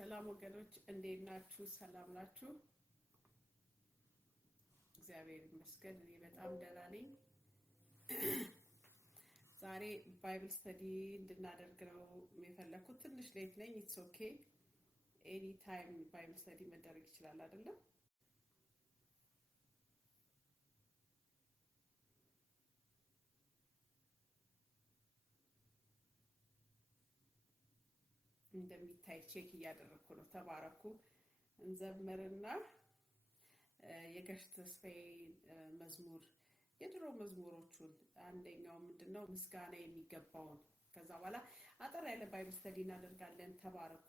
ሰላም ወገኖች እንዴት ናችሁ? ሰላም ናችሁ? እግዚአብሔር ይመስገን እኔ በጣም ደህና ነኝ። ዛሬ ባይብል ስተዲ እንድናደርግ ነው የፈለኩት። ትንሽ ሌት ነኝ። ኢትስ ኦኬ። ኤኒ ታይም ባይብል ስተዲ መደረግ ይችላል አይደለም? እንደሚታይ ቼክ እያደረኩ ነው። ተባረኩ። እንዘምርና የጋሽ ተስፋዬ መዝሙር የድሮ መዝሙሮቹን አንደኛው ምንድነው ምስጋና የሚገባውን ከዛ በኋላ አጠር ያለ ባይብል ስተዲ እናደርጋለን። ተባረኩ።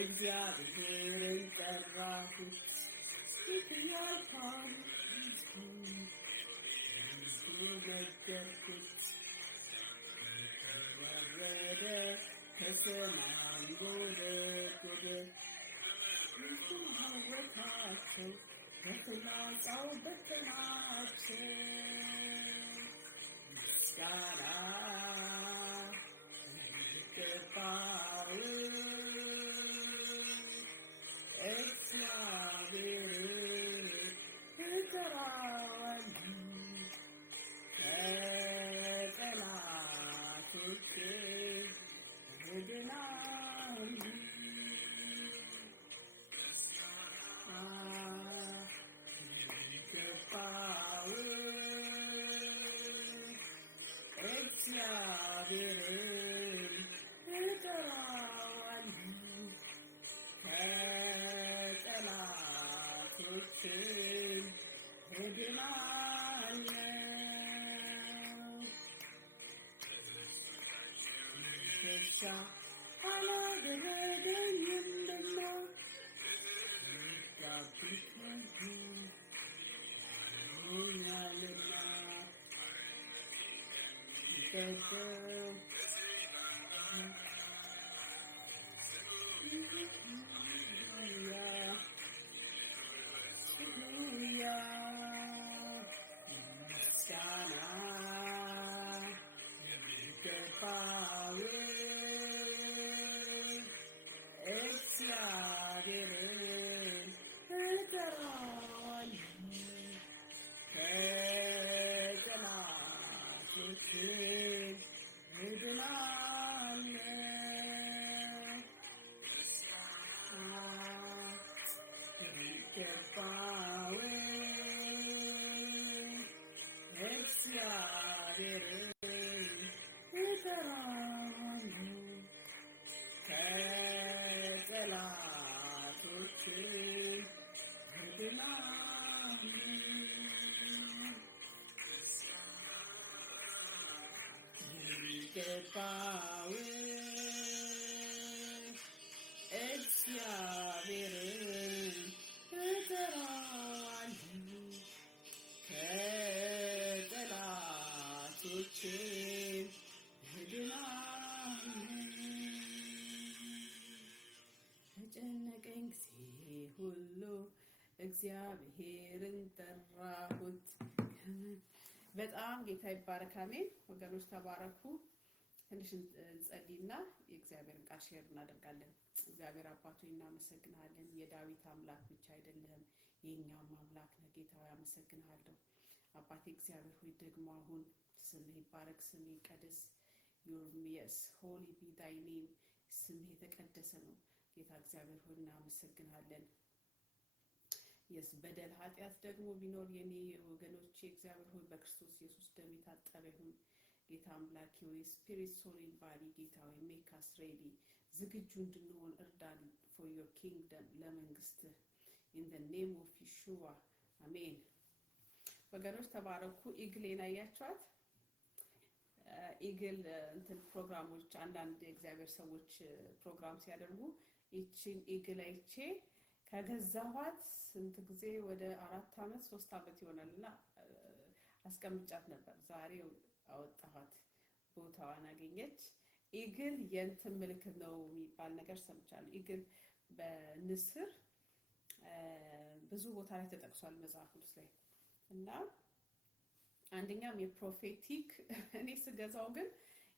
እግዚአብሔርን ጠራሁት ነገርኩት ወረደ ከሰማይ ጎረጎረ ሀወታቸው በፍላጻው በተናቸው ምስጋና ይገባው ምስጋና እግዚአብሔርን እጠራዋለሁ ከጠላቶቼ እድናለሁ። የሚገባውን እግዚአብሔርን እጠራዋለሁ ከጠላቶቼ እድናለሁ። የሚገባውን እግዚአብሔርን እጠራዋለሁ ከጠላቶቼ እድናለሁ። በጨነቀኝ ጊዜ ሁሉ እግዚአብሔርን ጠራሁት። በጣም ጌታ ይባረክ። አሜን። ወገኖች ተባረኩ። ትንሽ እንጸልይና የእግዚአብሔርን ቃል ሼር እናደርጋለን። እግዚአብሔር አባቱ እናመሰግናለን። የዳዊት አምላክ ብቻ አይደለም የኛም አምላክ ነህ። ጌታ አመሰግናለሁ። አባቴ እግዚአብሔር ሆይ ደግሞ አሁን ስምህ ይባረክ፣ ስምህ ይቀደስ። ዩርሚየስ ሆሊ ቢ ዳይ ኔም፣ ስምህ የተቀደሰ ነው። ጌታ እግዚአብሔር ሆይ እናመሰግናለን። የስ በደል ኃጢአት ደግሞ ቢኖር የኔ ወገኖቼ እግዚአብሔር ሆይ በክርስቶስ ኢየሱስ ደም የታጠበ ይሁን። ጌታ አምላኬ ሆይ ስፒሪት ሶል ባዲ ጌታ ሆይ ሜክ አስ ሬዲ፣ ዝግጁ እንድንሆን እርዳን። ፎር ዮር ኪንግደም፣ ለመንግስትህ ኢን ዘ ኔም ኦፍ ኢየሱዋ አሜን። ወገኖች ተባረኩ። ኢግሌን አያችኋት? ኢግል እንትን ፕሮግራሞች አንዳንድ የእግዚአብሔር ሰዎች ፕሮግራም ሲያደርጉ ይቺን ኢግል አይቼ ከገዛኋት ስንት ጊዜ ወደ 4 ዓመት 3 ዓመት ይሆናልና አስቀምጫት ነበር። ዛሬ አወጣኋት፣ ቦታዋን አገኘች። ኢግል የእንትን ምልክት ነው የሚባል ነገር ሰምቻለሁ። ኢግል በንስር ብዙ ቦታ ላይ ተጠቅሷል መጽሐፍ ቅዱስ ላይ እና አንደኛም የፕሮፌቲክ እኔ ስገዛው ግን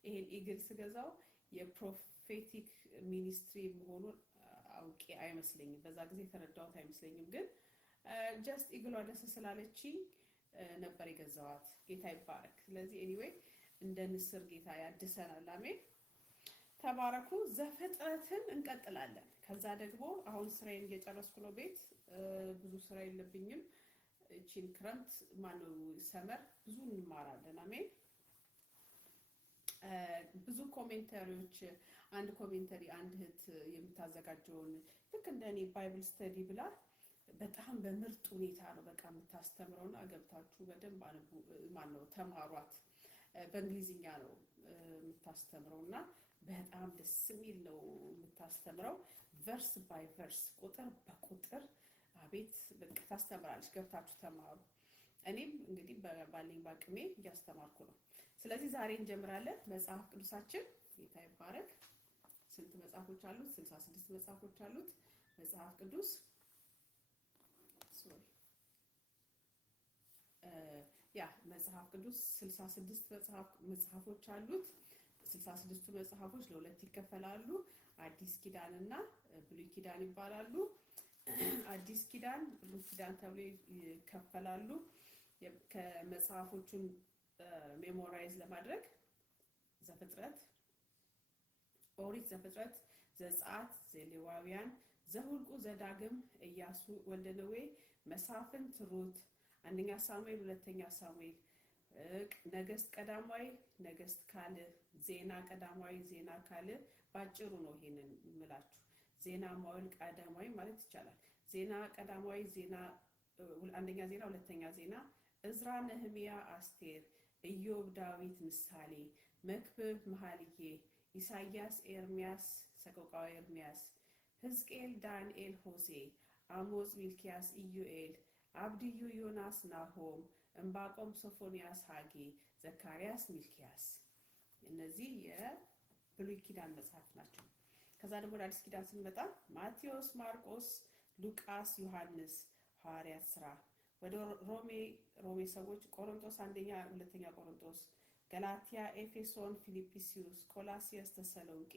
ይሄን ኢግል ስገዛው የፕሮፌቲክ ሚኒስትሪ መሆኑን አውቄ አይመስለኝም። በዛ ጊዜ ተረዳሁት አይመስለኝም። ግን ጀስት ኢግሏ ደስ ስላለች ነበር የገዛዋት። ጌታ ይባረክ። ስለዚህ ኤኒዌይ እንደ ንስር ጌታ ያድሰናል። አሜን። ተባረኩ። ዘፍጥረትን እንቀጥላለን። ከዛ ደግሞ አሁን ስራዬን እየጨረስኩ ነው። ቤት ብዙ ስራ የለብኝም። እቺን ክረምት ማነው ሰመር ብዙ እንማራለን። አሜን። ብዙ ኮሜንታሪዎች አንድ ኮሜንታሪ አንድ እህት የምታዘጋጀውን ልክ እንደኔ ባይብል ስተዲ ብላ በጣም በምርጥ ሁኔታ ነው በቃ የምታስተምረውና ገብታችሁ በደንብ አንቡ ማነው ተማሯት። በእንግሊዝኛ ነው የምታስተምረውና በጣም ደስ የሚል ነው የምታስተምረው። ቨርስ ባይ ቨርስ ቁጥር በቁጥር አቤት በቃ ታስተምራለች። ገብታችሁ ተማሩ። እኔም እንግዲህ ባለኝ ባቅሜ እያስተማርኩ ነው። ስለዚህ ዛሬ እንጀምራለን። መጽሐፍ ቅዱሳችን ጌታ ይባረክ። ስንት መጽሐፎች አሉት? 66 መጽሐፎች አሉት መጽሐፍ ቅዱስ። መጽሐፍ ቅዱስ 66 መጽሐፎች አሉት። 66ቱ መጽሐፎች ለሁለት ይከፈላሉ። አዲስ ኪዳን እና ብሉይ ኪዳን ይባላሉ። አዲስ ኪዳን፣ ብሉይ ኪዳን ተብለው ይከፈላሉ። ከመጽሐፎቹን ሜሞራይዝ ለማድረግ ዘፍጥረት፣ ኦሪት፣ ዘፍጥረት፣ ዘጸአት፣ ዘሌዋውያን፣ ዘሁልቁ፣ ዘዳግም፣ ኢያሱ፣ ወልደ ነዌ፣ መሳፍንት፣ ሩት፣ አንደኛ ሳሙኤል፣ ሁለተኛ ሳሙኤል፣ ነገስት ቀዳማዊ፣ ነገስት ካልዕ፣ ዜና ቀዳማዊ፣ ዜና ካልዕ። ባጭሩ ነው ይሄንን የምላችሁ። ዜና መዋዕል ቀዳማዊ ማለት ይቻላል። ዜና ቀዳማዊ፣ ዜና አንደኛ ዜና፣ ሁለተኛ ዜና፣ እዝራ፣ ነህምያ፣ አስቴር፣ ኢዮብ፣ ዳዊት፣ ምሳሌ፣ መክብብ፣ መኃልየ፣ ኢሳያስ፣ ኤርሚያስ፣ ሰቆቃወ ኤርሚያስ፣ ሕዝቅኤል፣ ዳንኤል፣ ሆሴዕ፣ አሞጽ፣ ሚልኪያስ፣ ኢዩኤል፣ አብድዩ፣ ዮናስ፣ ናሆም፣ ዕንባቆም፣ ሶፎንያስ፣ ሐጌ፣ ዘካርያስ፣ ሚልኪያስ። እነዚህ የብሉይ ኪዳን መጽሐፍ ናቸው። ከዛ ደግሞ ወደ አዲስ ኪዳን ስንመጣ ማቴዎስ፣ ማርቆስ፣ ሉቃስ፣ ዮሐንስ፣ ሐዋርያት ሥራ፣ ወደ ሮሜ ሰዎች ቆሮንቶስ፣ አንደኛ ሁለተኛ ቆሮንቶስ፣ ገላትያ፣ ኤፌሶን፣ ፊልጵስዩስ፣ ቆላሲያስ፣ ተሰሎንቄ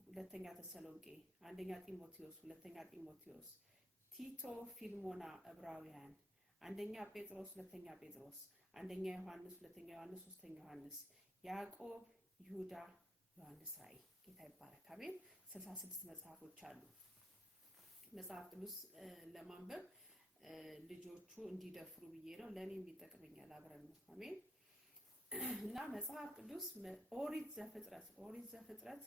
ሁለተኛ ተሰሎንቄ፣ አንደኛ ጢሞቴዎስ፣ ሁለተኛ ጢሞቴዎስ፣ ቲቶ፣ ፊልሞና፣ ዕብራውያን፣ አንደኛ ጴጥሮስ፣ ሁለተኛ ጴጥሮስ፣ አንደኛ ዮሐንስ፣ ሁለተኛ ዮሐንስ፣ ሶስተኛ ዮሐንስ፣ ያዕቆብ፣ ይሁዳ፣ ዮሐንስ፣ ራእይ። ጌታ ይባረክ። አሜን። 66 መጽሐፎች አሉ። መጽሐፍ ቅዱስ ለማንበብ ልጆቹ እንዲደፍሩ ብዬ ነው። ለኔም ይጠቅመኛል። አብረን ነው። አሜን። እና መጽሐፍ ቅዱስ ኦሪት ዘፍጥረት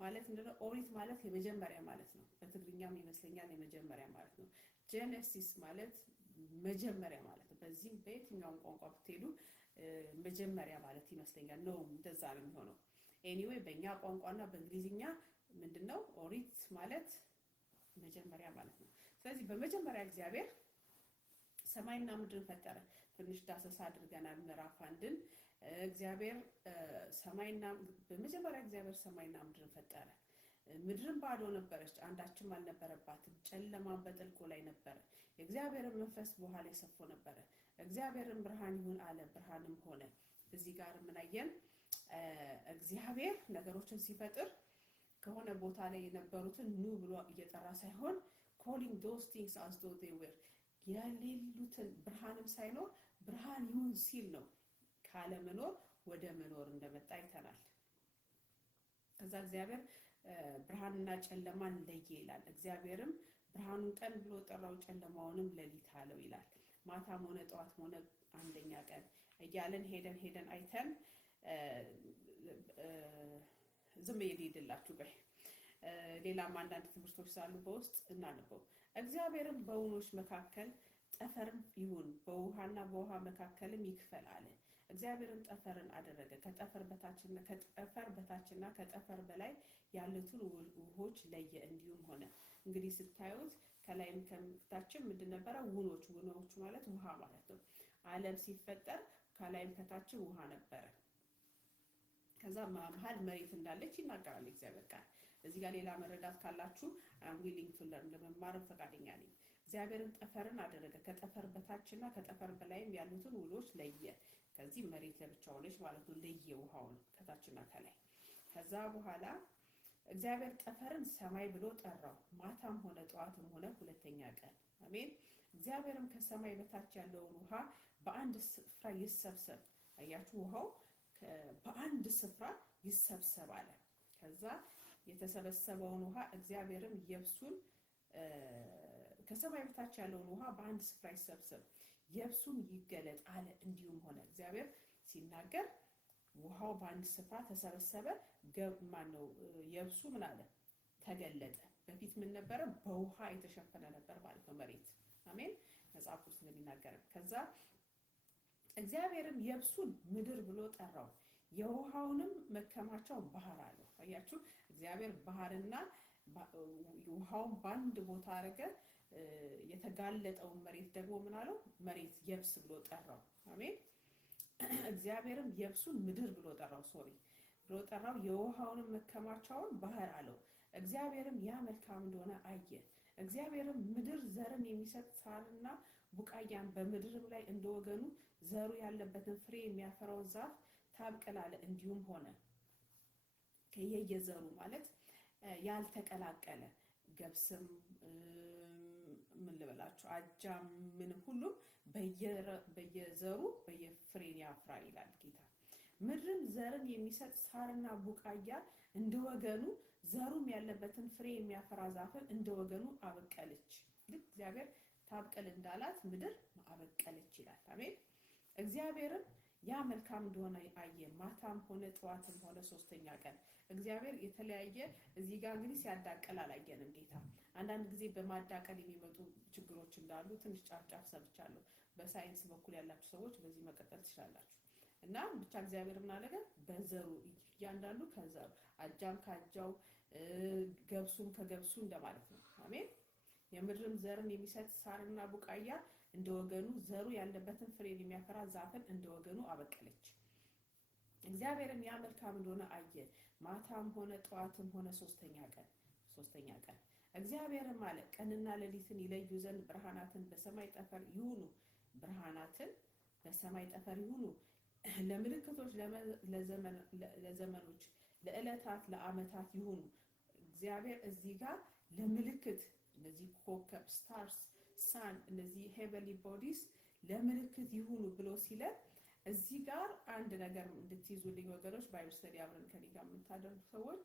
ማለት እንደው ኦሪት ማለት የመጀመሪያ ማለት ነው። በትግርኛም ይመስለኛል የመጀመሪያ ማለት ነው። ጄኔሲስ ማለት መጀመሪያ ማለት ነው። በዚህም በየትኛውም ቋንቋ ብትሄዱ መጀመሪያ ማለት ይመስለኛል ነው። እንደዛ ነው የሚሆነው። ኤኒዌይ በእኛ ቋንቋና በእንግሊዝኛ ምንድነው ኦሪት ማለት መጀመሪያ ማለት ነው። ስለዚህ በመጀመሪያ እግዚአብሔር ሰማይና ምድርን ፈጠረ። ትንሽ ዳሰሳ አድርገናል ምዕራፍ 1ን። እግዚአብሔር በመጀመሪያ እግዚአብሔር ሰማይና ምድርን ፈጠረ። ምድርን ባዶ ነበረች፣ አንዳችም አልነበረባትም። ጨለማን በጥልቁ ላይ ነበረ። የእግዚአብሔርን መንፈስ በውኃ ላይ ሰፎ ነበረ። እግዚአብሔርን ብርሃን ይሁን አለ፣ ብርሃንም ሆነ። እዚህ ጋር ምን አየን? እግዚአብሔር ነገሮችን ሲፈጥር ከሆነ ቦታ ላይ የነበሩትን ኑ ብሎ እየጠራ ሳይሆን calling those things as though they were የሌሉትን ብርሃንም ሳይኖር ብርሃን ይሁን ሲል ነው ካለ መኖር ወደ መኖር እንደመጣ አይተናል። ከዛ እግዚአብሔር ብርሃንና ጨለማን ለየ ይላል። እግዚአብሔርም ብርሃኑን ቀን ብሎ ጠራው፣ ጨለማውንም ሌሊት አለው ይላል። ማታም ሆነ ጠዋትም ሆነ አንደኛ ቀን እያለን ሄደን አይተን ዝም ይልይድላችሁ በይ ሌላም አንዳንድ ትምህርቶች ሳሉ በውስጥ እናነበው። እግዚአብሔርም በውኖች መካከል ጠፈርም ይሁን፣ በውሃና በውሃ መካከልም ይክፈል አለ። እግዚአብሔርም ጠፈርን አደረገ። ከጠፈር በታችና ከጠፈር በላይ ያሉትን ውሆች ለየ፣ እንዲሁም ሆነ። እንግዲህ ስታዩት ከላይም ከታችም ምንድን ነበረ? ውኖች ማለት ውሃ ማለት ነው። ዓለም ሲፈጠር ከላይም ከታችም ውሃ ነበረ። ከዛ መሀል መሬት እንዳለች ይናገራል እግዚአብሔር ቃል። እዚህ ጋር ሌላ መረዳት ካላችሁ I'm willing to learn ለመማር ፈቃደኛ ነኝ። እግዚአብሔርን ጠፈርን አደረገ። ከጠፈር በታችና ከጠፈር በላይም ያሉትን ውሎች ለየ። ከዚህ መሬት ለብቻ ሆነች ማለት ነው። ለየ ውሃውን ከታችና ከላይ። ከዛ በኋላ እግዚአብሔር ጠፈርን ሰማይ ብሎ ጠራው። ማታም ሆነ ጠዋትም ሆነ ሁለተኛ ቀን። አሜን። እግዚአብሔርም ከሰማይ በታች ያለውን ውሃ በአንድ ስፍራ ይሰብሰብ። አያችሁ፣ ውሃው በአንድ ስፍራ ይሰብሰብ አለ። ከዛ የተሰበሰበውን ውሃ እግዚአብሔርም የብሱን ከሰማይ በታች ያለውን ውሃ በአንድ ስፍራ ይሰብሰብ፣ የብሱን ይገለጥ አለ። እንዲሁም ሆነ። እግዚአብሔር ሲናገር ውሃው በአንድ ስፍራ ተሰበሰበ። የብሱ ምን አለ? ተገለጠ። በፊት ምን ነበረ? በውሃ የተሸፈነ ነበር ማለት ነው መሬት። አሜን። መጽሐፍ ቅዱስ እንደሚናገር ከዛ እግዚአብሔርም የብሱን ምድር ብሎ ጠራው፣ የውሃውንም መከማቻው ባህር አለው። አያችሁ፣ እግዚአብሔር ባህርና ውሃውን በአንድ ቦታ አረገ። የተጋለጠውን መሬት ደግሞ ምን አለው? መሬት የብስ ብሎ ጠራው። አሜን። እግዚአብሔርም የብሱን ምድር ብሎ ጠራው፣ የውሃውንም መከማቻውን ባህር አለው። እግዚአብሔርም ያ መልካም እንደሆነ አየ። እግዚአብሔርም ምድር ዘርን የሚሰጥ ሳርና ቡቃያን በምድርም ላይ እንደወገኑ ዘሩ ያለበትን ፍሬ የሚያፈራውን ዛፍ ታብቅል አለ። እንዲሁም ሆነ። ከየዘሩ ማለት ያልተቀላቀለ ገብስም ምን ልበላችሁ አጃም ምንም ሁሉም በየዘሩ በየፍሬን ያፍራ ይላል ጌታ። ምድርም ዘርን የሚሰጥ ሳርና ቡቃያ እንደወገኑ ዘሩም ያለበትን ፍሬ የሚያፈራ ዛፍን እንደወገኑ አበቀለች። ልክ እግዚአብሔር ታብቀል እንዳላት ምድር አበቀለች ይላል። አሜን። እግዚአብሔርም ያ መልካም እንደሆነ አየ። ማታም ሆነ ጠዋትም ሆነ ሶስተኛ ቀን። እግዚአብሔር የተለያየ እዚህ ጋር እንግዲህ ሲያዳቀል አላየንም ጌታ። አንዳንድ ጊዜ በማዳቀል የሚመጡ ችግሮች እንዳሉ ትንሽ ጫፍ ሰብቻለሁ። በሳይንስ በኩል ያላችሁ ሰዎች በዚህ መቀጠል ትችላላችሁ። እና ብቻ እግዚአብሔር ምን አደረገ? በዘሩ እያንዳንዱ ከዘሩ አጃም ካጃው ገብሱም ከገብሱ እንደማለት ነው። አሜን። የምድርም ዘርን የሚሰጥ ሳርና ቡቃያ እንደወገኑ ዘሩ ያለበትን ፍሬን የሚያፈራ ዛፍን እንደወገኑ አበቀለች። እግዚአብሔርም ያ መልካም እንደሆነ አየ። ማታም ሆነ ጠዋትም ሆነ ሶስተኛ ቀን። እግዚአብሔርም አለ ቀንና ሌሊትን ይለዩ ዘንድ ብርሃናትን በሰማይ ጠፈር ይሁኑ፣ ለምልክቶች፣ ለዘመኖች፣ ለዕለታት፣ ለዓመታት ይሁኑ። እግዚአብሔር እዚህ ጋር ለምልክት እነዚህ ኮከብ ስታርስ፣ ሳን፣ እነዚህ ሄቨንሊ ቦዲስ ለምልክት ይሁኑ ብሎ ሲለን እዚህ ጋር አንድ ነገር እንድትይዙልኝ ወገኖች፣ ባይብል ስተዲ አብረን ከኔ ጋር የምታደርጉ ሰዎች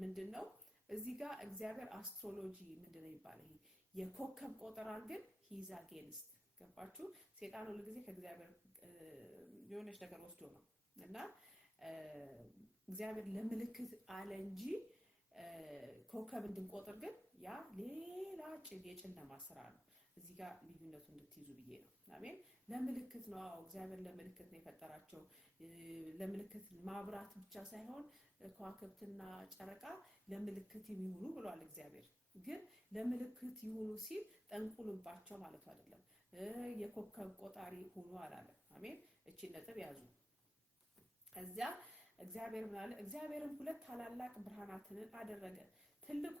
ምንድነው እዚህ ጋር እግዚአብሔር አስትሮሎጂ ምንድነው ይባላል ይሄ የኮከብ ቆጠራን ግን ሂዝ አጌንስት። ገባችሁ? ሰይጣን ሁሉ ጊዜ ከእግዚአብሔር የሆነች ነገር ወስዶ ነው እና እግዚአብሔር ለምልክት አለ እንጂ ኮከብ እንድንቆጥር ግን ያ ሌላ የጨለማ ስራ ነው። እዚህ ጋር ልዩነቱ እንድትይዙ ብዬ ነው። አሜን። ለምልክት ነው። አዎ እግዚአብሔር ለምልክት ነው የፈጠራቸው። ለምልክት ማብራት ብቻ ሳይሆን ከዋክብትና ጨረቃ ለምልክት ይሁኑ ብሏል እግዚአብሔር። ግን ለምልክት ይሁኑ ሲል ጠንቁልባቸው ማለት አይደለም። የኮከብ ቆጣሪ ሁኑ አላለም። አሜን። እቺ ነጥብ ያዙ። ከዚያ እግዚአብሔር ማለት እግዚአብሔርም ሁለት ታላላቅ ብርሃናትን አደረገ። ትልቁ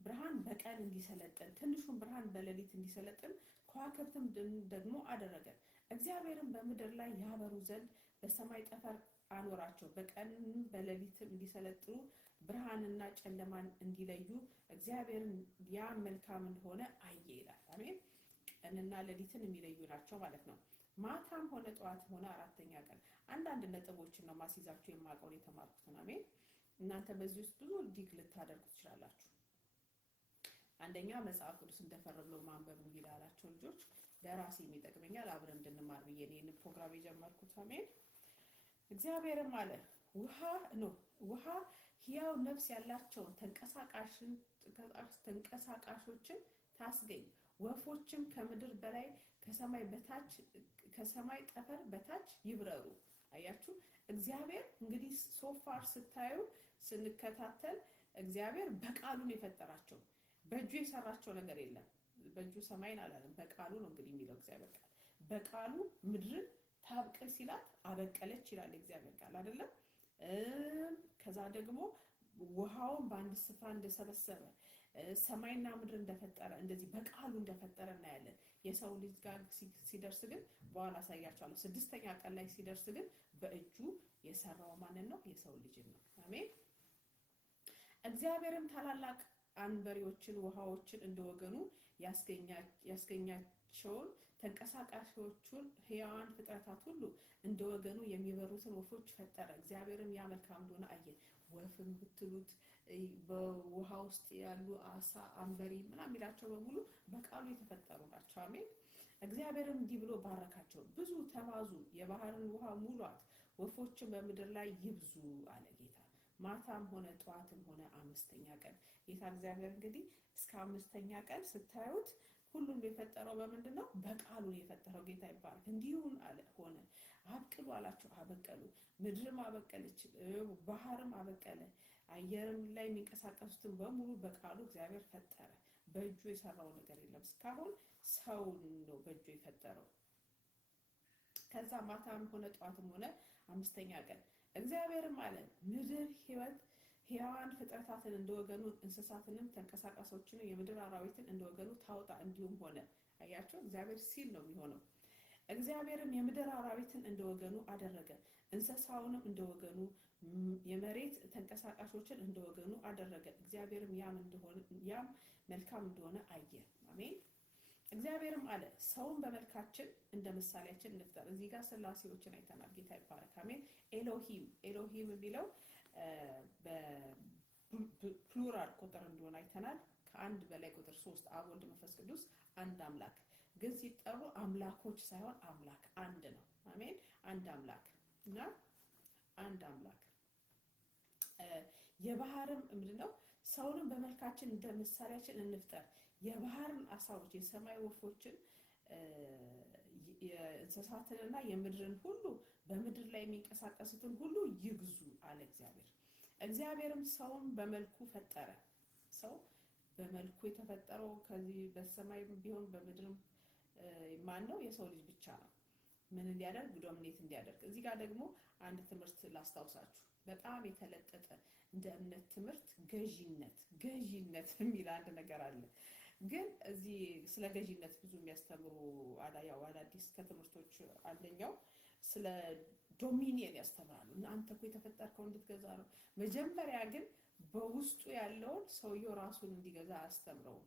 ብርሃን በቀን እንዲሰለጥን፣ ትንሹን ብርሃን በሌሊት እንዲሰለጥን፣ ከዋክብትም ደግሞ አደረገ። እግዚአብሔርም በምድር ላይ ያበሩ ዘንድ በሰማይ ጠፈር አኖራቸው፣ በቀንም በሌሊትም እንዲሰለጥኑ ብርሃንና ጨለማን እንዲለዩ እግዚአብሔርም ያ መልካም እንደሆነ አየ ይላል። አሜን። ቀንና ሌሊትን የሚለዩ ናቸው ማለት ነው። ማታም ሆነ ጠዋትም ሆነ አራተኛ ቀን። አንዳንድ ነጥቦችን ነው ማስይዛችሁ የማውቀው የተማርኩት። አሜን። እናንተ በዚህ ውስጥ ብዙ ዲግ ልታደርጉ ትችላላችሁ። አንደኛ መጽሐፍ ቅዱስ እንደፈረብለው ማንበብ እንዲላላችሁ ልጆች ለራሴ የሚጠቅመኛል አብረን እንድንማር ብዬ ነው ይሄን ፕሮግራም የጀመርኩት። አሜን። እግዚአብሔርም አለ ውሃ ሕያው ነፍስ ያላቸውን ተንቀሳቃሾችን ታስገኝ፣ ወፎችም ከምድር በላይ ከሰማይ ጠፈር በታች ይብረሩ። አያችሁ እግዚአብሔር እንግዲህ ሶፋር ስታዩ ስንከታተል እግዚአብሔር በቃሉን የፈጠራቸው በእጁ የሰራቸው ነገር የለም። በእጁ ሰማይን አላለም፣ በቃሉ ነው እንግዲህ የሚለው እግዚአብሔር ቃል። በቃሉ ምድርን ታብቅል ሲላት አበቀለች ይላል እግዚአብሔር ቃል አይደለም። ከዛ ደግሞ ውሃውን በአንድ ስፍራ እንደሰበሰበ ሰማይና ምድር እንደፈጠረ እንደዚህ በቃሉ እንደፈጠረ እናያለን። የሰው ልጅ ጋር ሲደርስ ግን በኋላ አሳያቸዋለሁ። 6ኛ ቀን ላይ ሲደርስ ግን በእጁ የሰራው ማንን ነው? የሰው ልጅ ነው። አሜን። እግዚአብሔርም ታላላቅ አንበሪዎችን ውሃዎችን እንደወገኑ ያስገኛቸውን ተንቀሳቃሾቹን ሕያዋን ፍጥረታት ሁሉ እንደወገኑ የሚበሩትን ወፎች ፈጠረ። እግዚአብሔርም ያ መልካም እንደሆነ አየ። ወፍም ብትሉት በውሃ ውስጥ ያሉ አሳ፣ አንበሪ ምናምን የሚላቸው በሙሉ በቃሉ የተፈጠሩ ናቸው። አሜን። እግዚአብሔርም እንዲህ ብሎ ባረካቸው፣ ብዙ ተባዙ፣ የባህርን ውሃ ሙሏት፣ ወፎችን በምድር ላይ ይብዙ አለ ጌታ። ማታም ሆነ ጠዋትም ሆነ 5ኛ ቀን። ጌታ እግዚአብሔር እንግዲህ እስከ 5ኛ ቀን ስታዩት ሁሉም የፈጠረው በምንድን ነው? በቃሉ የፈጠረው ጌታ ይባላል። እንዲሁም አለ ሆነ። አብቅሉ አላቸው፣ አበቀሉ። ምድርም አበቀለች፣ ባህርም አበቀለ። አየርም ላይ የሚንቀሳቀሱትን በሙሉ በቃሉ እግዚአብሔር ፈጠረ። በእጁ የሰራው ነገር የለም። እስካሁን ሰው ነው በእጁ የፈጠረው። ከዛ ማታም ሆነ ጠዋትም ሆነ 5ኛ ቀን። እግዚአብሔርም አለ ምድር ሕያዋን ፍጥረታትን እንደወገኑ፣ እንስሳትንም ተንቀሳቃሾችን የምድር አራዊትን እንደወገኑ ታውጣ። እንዲሁም ሆነ። አያቸው እግዚአብሔር ሲል ነው የሚሆነው። እግዚአብሔርም የምድር አራዊትን እንደወገኑ አደረገ፣ እንስሳውንም እንደወገኑ፣ የመሬት ተንቀሳቃሾችን እንደወገኑ አደረገ። እግዚአብሔርም ያም መልካም እንደሆነ አየ። አሜን። እግዚአብሔርም አለ ሰውን በመልካችን እንደ ምሳሌያችን እንፍጠር። እዚህ ጋር ስላሴዎችን አይተናል። ጌታ ይባረክ። አሜን። ኤሎሂም የሚለው በፕሉራል ቁጥር እንደሆነ አይተናል። ከአንድ በላይ ቁጥር 3 አብ፣ ወልድ፣ መንፈስ ቅዱስ አንድ አምላክ። ግን ሲጠሩ አምላኮች ሳይሆን አምላክ አንድ ነው። አሜን። አንድ አምላክ እና አንድ አምላክ። የባህርም ምንድነው? ሰውንም በመልካችን እንደ ምሳሌያችን እንፍጠር፣ የባህርን አሳዎች፣ የሰማይ ወፎችን፣ የእንስሳትንና የምድርን ሁሉ፣ በምድር ላይ የሚንቀሳቀሱትን ሁሉ ይግዙ አለ እግዚአብሔር። እግዚአብሔርም ሰውን በመልኩ ፈጠረ። ሰው በመልኩ የተፈጠረው ከዚህ በሰማይ ቢሆን በምድርም ማን ነው? የሰው ልጅ ብቻ ነው። ምን እንዲያደርግ? ዶሚኔት እንዲያደርግ። እዚህ ጋር ደግሞ አንድ ትምህርት ላስታውሳችሁ። በጣም የተለጠጠ እንደ እምነት ትምህርት ገዢነት የሚል አንድ ነገር አለ። ግን እዚህ ስለ ገዢነት ብዙ የሚያስተምሩ አዳዲስ ከትምህርቶች አንደኛው ስለ ዶሚኒየን ያስተምራሉ። እና አንተ እኮ የተፈጠርከው እንድትገዛ ነው። መጀመሪያ ግን በውስጡ ያለውን ሰውየው ራሱን እንዲገዛ አያስተምረውም።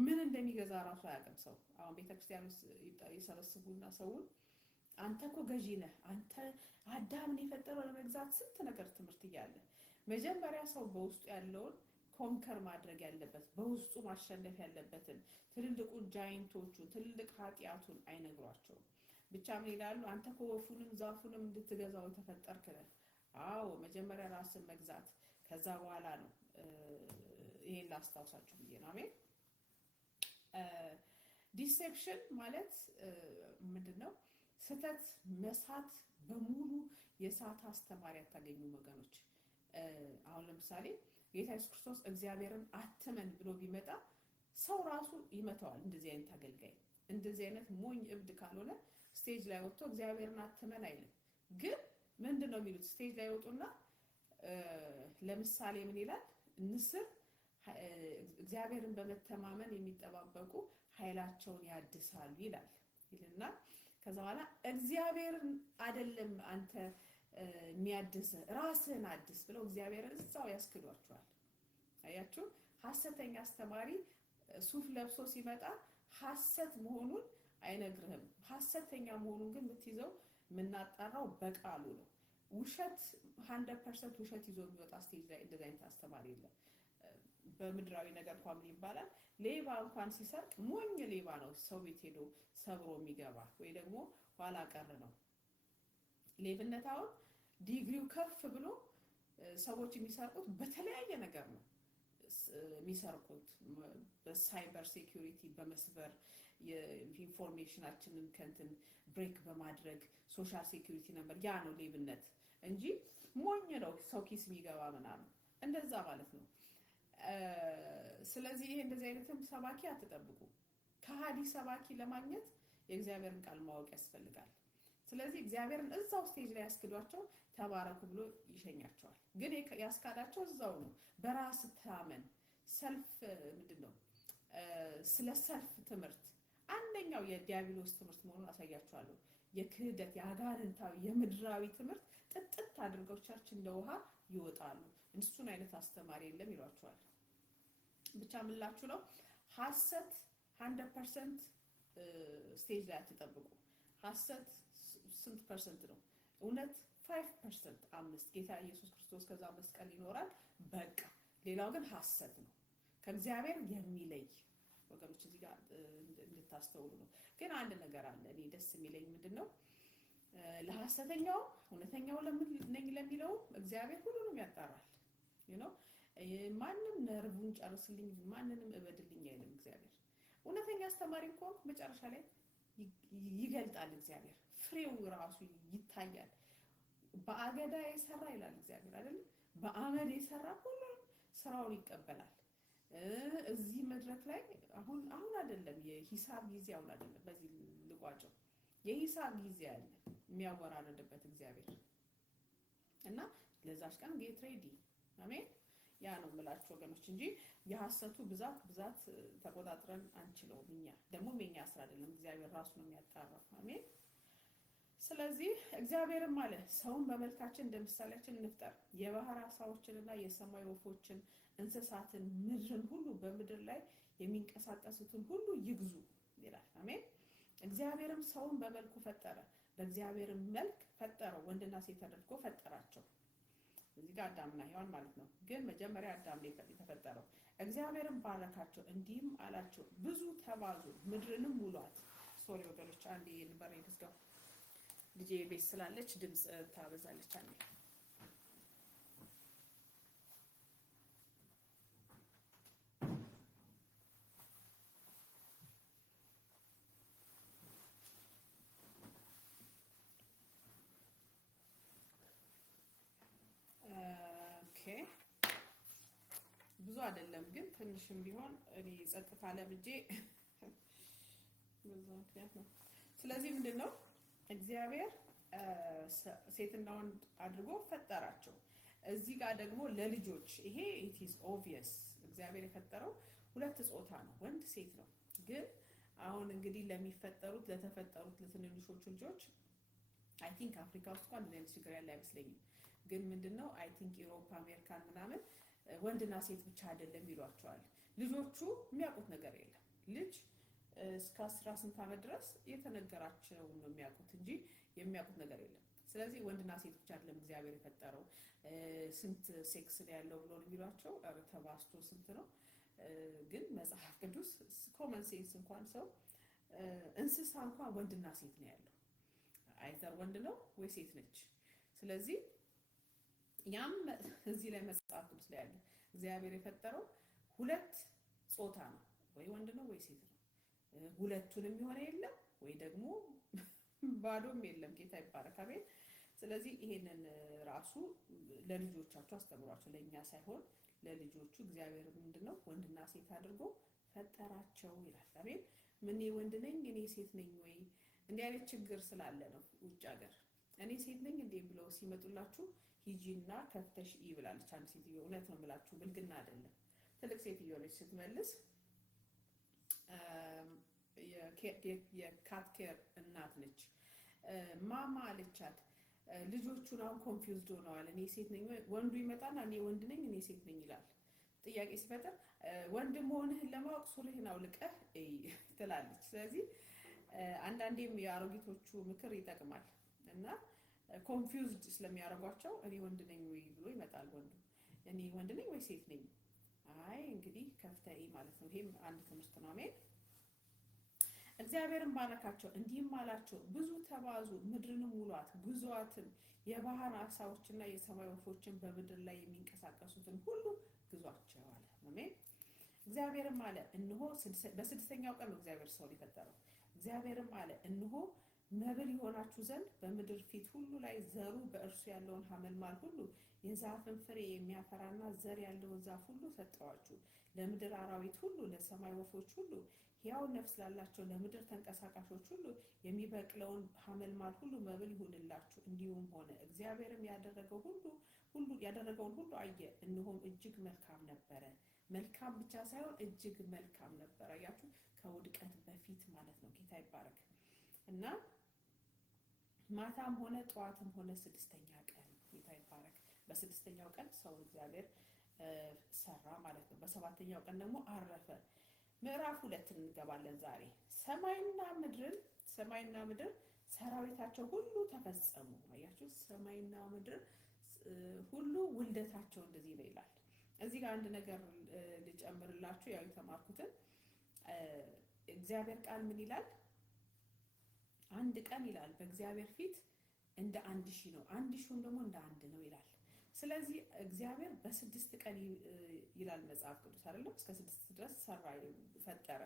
ምን እንደሚገዛ ራሱ አያውቅም ሰው። አሁን ቤተክርስቲያን ውስጥ ይሰበስቡና ሰውን አንተ እኮ ገዢ ነህ፣ አንተ አዳምን የፈጠረው ለመግዛት ስንት ነገር ትምህርት እያለ መጀመሪያ ሰው በውስጡ ያለውን ኮንከር ማድረግ ያለበት፣ በውስጡ ማሸነፍ ያለበትን ትልልቁን ጃይንቶቹን ትልልቅ ኃጢአቱን አይነግሯቸውም። ብቻ ምን ይላሉ? አንተ እኮ ወፉንም ዛፉንም እንድትገዛው የተፈጠርክ ነህ። አዎ መጀመሪያ ራስን መግዛት፣ ከዛ በኋላ ነው። ይሄን ላስታውሳችሁ ብዬ ነው። አሜን። ዲሴፕሽን ማለት ምንድነው? ስህተት መሳት በሙሉ የሳት አስተማሪ አታገኙም ወገኖች። አሁን ለምሳሌ ጌታ ኢየሱስ ክርስቶስ እግዚአብሔርን አትመን ብሎ ቢመጣ ሰው ራሱ ይመታዋል። እንደዚህ አይነት አገልጋይ፣ እንደዚህ አይነት ሞኝ እብድ ካልሆነ ስቴጅ ላይ ወጥቶ እግዚአብሔርን አትመን አይልም። ግን ምንድነው የሚሉት? ስቴጅ ላይ ወጡና ለምሳሌ ምን ይላል? ንስር እግዚአብሔርን በመተማመን የሚጠባበቁ ኃይላቸውን ያድሳሉ ይላል ይልና ከዛ በኋላ እግዚአብሔርን አይደለም አንተ የሚያድስ ራስህን አድስ ብለው እግዚአብሔርን እዛው ያስክዷቸዋል። አያችሁ፣ ሐሰተኛ አስተማሪ ሱፍ ለብሶ ሲመጣ ሐሰት መሆኑን አይነግርህም። ሐሰተኛ መሆኑን ግን የምትይዘው የምናጣራው በቃሉ ነው። ውሸት 100% ውሸት ይዞ የሚወጣ ስቴጅ ላይ እንደዛ አይነት አስተማሪ የለም። በምድራዊ ነገር እንኳን ምን ይባላል? ሌባ እንኳን ሲሰርቅ ሞኝ ሌባ ነው ሰው ቤት ሄዶ ሰብሮ የሚገባ ወይ ደግሞ ኋላ ቀር ነው። ሌብነት አሁን ዲግሪው ከፍ ብሎ ሰዎች የሚሰርቁት በተለያየ ነገር ነው የሚሰርቁት። በሳይበር ሴኩሪቲ በመስበር የኢንፎርሜሽናችንን ከንትን ብሬክ በማድረግ ሶሻል ሴኩሪቲ ነበር። ያ ነው ሌብነት እንጂ ሞኝ ነው ሰው ኪስ የሚገባ ምናምን እንደዛ ማለት ነው። ስለዚህ ይሄ እንደዚህ አይነትም ሰባኪ አትጠብቁ። ከሃዲ ሰባኪ ለማግኘት የእግዚአብሔርን ቃል ማወቅ ያስፈልጋል። ስለዚህ እግዚአብሔርን እዛው ስቴጅ ላይ ያስክዷቸው ተባረኩ ብሎ ይሸኛቸዋል። ግን ያስካዳቸው እዛው ነው። በራስ ታመን ሰልፍ ምንድነው? ስለ ሰልፍ ትምህርት አንደኛው የዲያብሎስ ትምህርት መሆኑን አሳያቸዋለሁ። የክህደት የአጋንንታዊ የምድራዊ ትምህርት ጥጥት አድርገው ቸርች እንደ ውሃ ይወጣሉ። እሱን አይነት አስተማሪ የለም ይሏቸዋል። ብቻ ምላችሁ ነው ሐሰት 100% ስቴጅ ላይ አትጠብቁ። ሐሰት ስንት ፐርሰንት ነው? እውነት 5%። 5 ጌታ ኢየሱስ ክርስቶስ ከዛ መስቀል ይኖራል በቃ። ሌላው ግን ሐሰት ነው፣ ከእግዚአብሔር የሚለይ ወገኖች። እዚህ ጋር እንድታስተውሉ ነው። ግን አንድ ነገር አለ። እኔ ደስ የሚለኝ ምንድነው? ለሐሰተኛው እውነተኛው ነኝ ለሚለው እግዚአብሔር ሁሉንም ያጣራል። ማንም ነርቡን ጨርስልኝ ማንንም እበድልኝ አይልም እግዚአብሔር። እውነተኛ አስተማሪ እንኳን መጨረሻ ላይ ይገልጣል እግዚአብሔር። ፍሬው ራሱ ይታያል። በአገዳ የሰራ ይላል እግዚአብሔር አይደል? በአመድ የሰራ ሁሉም ስራውን ይቀበላል። እዚህ መድረክ ላይ አሁን አይደለም የሂሳብ ጊዜ፣ አሁን አይደለም በዚህ ልቋጨው። የሂሳብ ጊዜ አለ የሚያወራረድበት እግዚአብሔር እና ለዛች ቀን ጌት ሬዲ። አሜን። ያ ነው የምላችሁ ወገኖች እንጂ የሐሰቱ ብዛት ተቆጣጥረን አንችለውም። እኛ ደግሞ የኛ ስራ አይደለም፣ እግዚአብሔር ራሱ ነው የሚያጣራው። አሜን። ስለዚህ እግዚአብሔርም አለ ሰውን በመልካችን እንደ ምሳሌያችን እንፍጠር፣ የባህር ዓሣዎችንና የሰማይ ወፎችን፣ እንስሳትን፣ ምድርን ሁሉ በምድር ላይ የሚንቀሳቀሱትን ሁሉ ይግዙ ይላል። አሜን። እግዚአብሔርም ሰውን በመልኩ ፈጠረ፣ በእግዚአብሔርም መልክ ፈጠረው፣ ወንድና ሴት አድርጎ ፈጠራቸው። እዚህ ጋር አዳምና ሔዋን ማለት ነው። ግን መጀመሪያ አዳም ላይ የተፈጠረው። እግዚአብሔርም ባረካቸው፣ እንዲህም አላቸው ብዙ ተባዙ፣ ምድርንም ሙሏት። ሶሪ ወገኖች፣ አንዴ የነበረ ይዝጋው። ልጄ ቤት ስላለች ድምጽ ታበዛለች። አንዴ ብዙ አይደለም ግን ትንሽም ቢሆን እኔ ጸጥታ ለብጄ በዛ ምክንያት ነው። ስለዚህ ምንድነው እግዚአብሔር ሴትና ወንድ አድርጎ ፈጠራቸው። እዚህ ጋር ደግሞ ለልጆች ይሄ it is obvious እግዚአብሔር የፈጠረው ሁለት ጾታ ነው፣ ወንድ ሴት ነው። ግን አሁን እንግዲህ ለሚፈጠሩት ለተፈጠሩት ለትንንሾቹ ልጆች አይ ቲንክ አፍሪካ ውስጥ እንኳን እንደዚህ ችግር ያለ አይመስለኝም። ግን ምንድነው አይ ቲንክ ዩሮፕ አሜሪካን ምናምን ወንድና ሴት ብቻ አይደለም ይሏቸዋል። ልጆቹ የሚያውቁት ነገር የለም። ልጅ እስከ 18 ዓመት ድረስ የተነገራቸውን ነው የሚያውቁት እንጂ የሚያውቁት ነገር የለም። ስለዚህ ወንድና ሴት ብቻ አይደለም እግዚአብሔር የፈጠረው። ስንት ሴክስ ነው ያለው ብሎ የሚሏቸው ተባስቶ ስንት ነው? ግን መጽሐፍ ቅዱስ ኮመን ሴንስ እንኳን ሰው እንስሳ እንኳን ወንድና ሴት ነው ያለው። አይዘር ወንድ ነው ወይ ሴት ነች። ስለዚህ ያም እዚህ ላይ መጽሐፍ ቅዱስ ላይ ያለ እግዚአብሔር የፈጠረው ሁለት ጾታ ነው፣ ወይ ወንድ ነው ወይ ሴት ነው። ሁለቱንም የሆነ የለም ወይ ደግሞ ባዶም የለም። ጌታ ይባረክ። አሜን። ስለዚህ ይሄንን ራሱ ለልጆቻቸው አስተምሯቸው፣ ለኛ ሳይሆን ለልጆቹ እግዚአብሔር ምንድነው ወንድና ሴት አድርጎ ፈጠራቸው ይላል። አሜን። ምን ወንድ ነኝ እኔ ሴት ነኝ ወይ? እንዲህ አይነት ችግር ስላለ ነው ውጭ ሀገር እኔ ሴት ነኝ እንዴ ብለው ሲመጡላችሁ ሂጂና ከፍተሽ ይብላለች አንድ ሴትዮ። እውነት ነው የምላችሁ፣ ብልግና አይደለም። ትልቅ ሴትዮ ነች ስትመልስ የካት ኬር እናት ነች። ማማ አለቻት ልጆቹን አሁን ኮንፊውዝድ ሆነዋል። እኔ ሴት ነኝ፣ ወንዱ ይመጣና እኔ ወንድ ነኝ እኔ ሴት ነኝ ይላል። ጥያቄ ሲፈጠር ወንድ መሆንህን ለማወቅ ሱሪህን አውልቀህ ትላለች። ስለዚህ አንዳንዴም የአሮጊቶቹ ምክር ይጠቅማል እና ኮንፊውዝድ ስለሚያደርጓቸው እኔ ወንድ ነኝ ወይ ብሎ ይመጣል ወንዱ። እኔ ወንድ ነኝ ወይ ሴት ነኝ? አይ እንግዲህ ከፍተህ ማለት ነው። ይሄም አንድ ትምህርት ነው። አሜን። እግዚአብሔርን ባረካቸው፣ እንዲህም አላቸው ብዙ ተባዙ፣ ምድርንም ሙሏት፣ ግዙአትም፣ የባህር ዓሣዎችና የሰማይ ወፎችን በምድር ላይ የሚንቀሳቀሱትን ሁሉ ግዟቸው አለ። አሜን። እግዚአብሔርም አለ እነሆ በስድስተኛው ቀን ነው እግዚአብሔር ሰውን የፈጠረው። እግዚአብሔርም አለ እነሆ መብል ይሆናችሁ ዘንድ በምድር ፊት ሁሉ ላይ ዘሩ በእርሱ ያለውን ሐመልማል ሁሉ የዛፍን ፍሬ የሚያፈራና ዘር ያለውን ዛፍ ሁሉ ሰጠዋችሁ። ለምድር አራዊት ሁሉ፣ ለሰማይ ወፎች ሁሉ፣ ሕያው ነፍስ ላላቸው ለምድር ተንቀሳቃሾች ሁሉ የሚበቅለውን ሐመልማል ሁሉ መብል ይሁንላችሁ። እንዲሁም ሆነ። እግዚአብሔርም ያደረገውን ሁሉ አየ፣ እነሆም እጅግ መልካም ነበረ። መልካም ብቻ ሳይሆን እጅግ መልካም ነበር። አያችሁ፣ ከውድቀት በፊት ማለት ነው። ጌታ ይባረክ። እና ማታም ሆነ ጠዋትም ሆነ ስድስተኛ ቀን፣ ጌታ ይባረክ። በስድስተኛው ቀን ሰው እግዚአብሔር ሰራ ማለት ነው። በሰባተኛው ቀን ደግሞ አረፈ። ምዕራፍ 2 እንገባለን ዛሬ። ሰማይና ምድር ሰራዊታቸው ሁሉ ተፈጸሙ። አያችሁ፣ ሰማይና ምድር ሁሉ ውልደታቸው እንደዚህ ነው ይላል። እዚህ ጋር አንድ ነገር ልጨምርላችሁ፣ ያው የተማርኩትን እግዚአብሔር ቃል ምን ይላል? አንድ ቀን ይላል በእግዚአብሔር ፊት እንደ 1000 ነው፣ 1000ም ደግሞ እንደ አንድ ነው ይላል። ስለዚህ እግዚአብሔር በ6 ቀን ይላል መጽሐፍ ቅዱስ አይደለም፣ እስከ 6 ድረስ ሰራ ፈጠረ።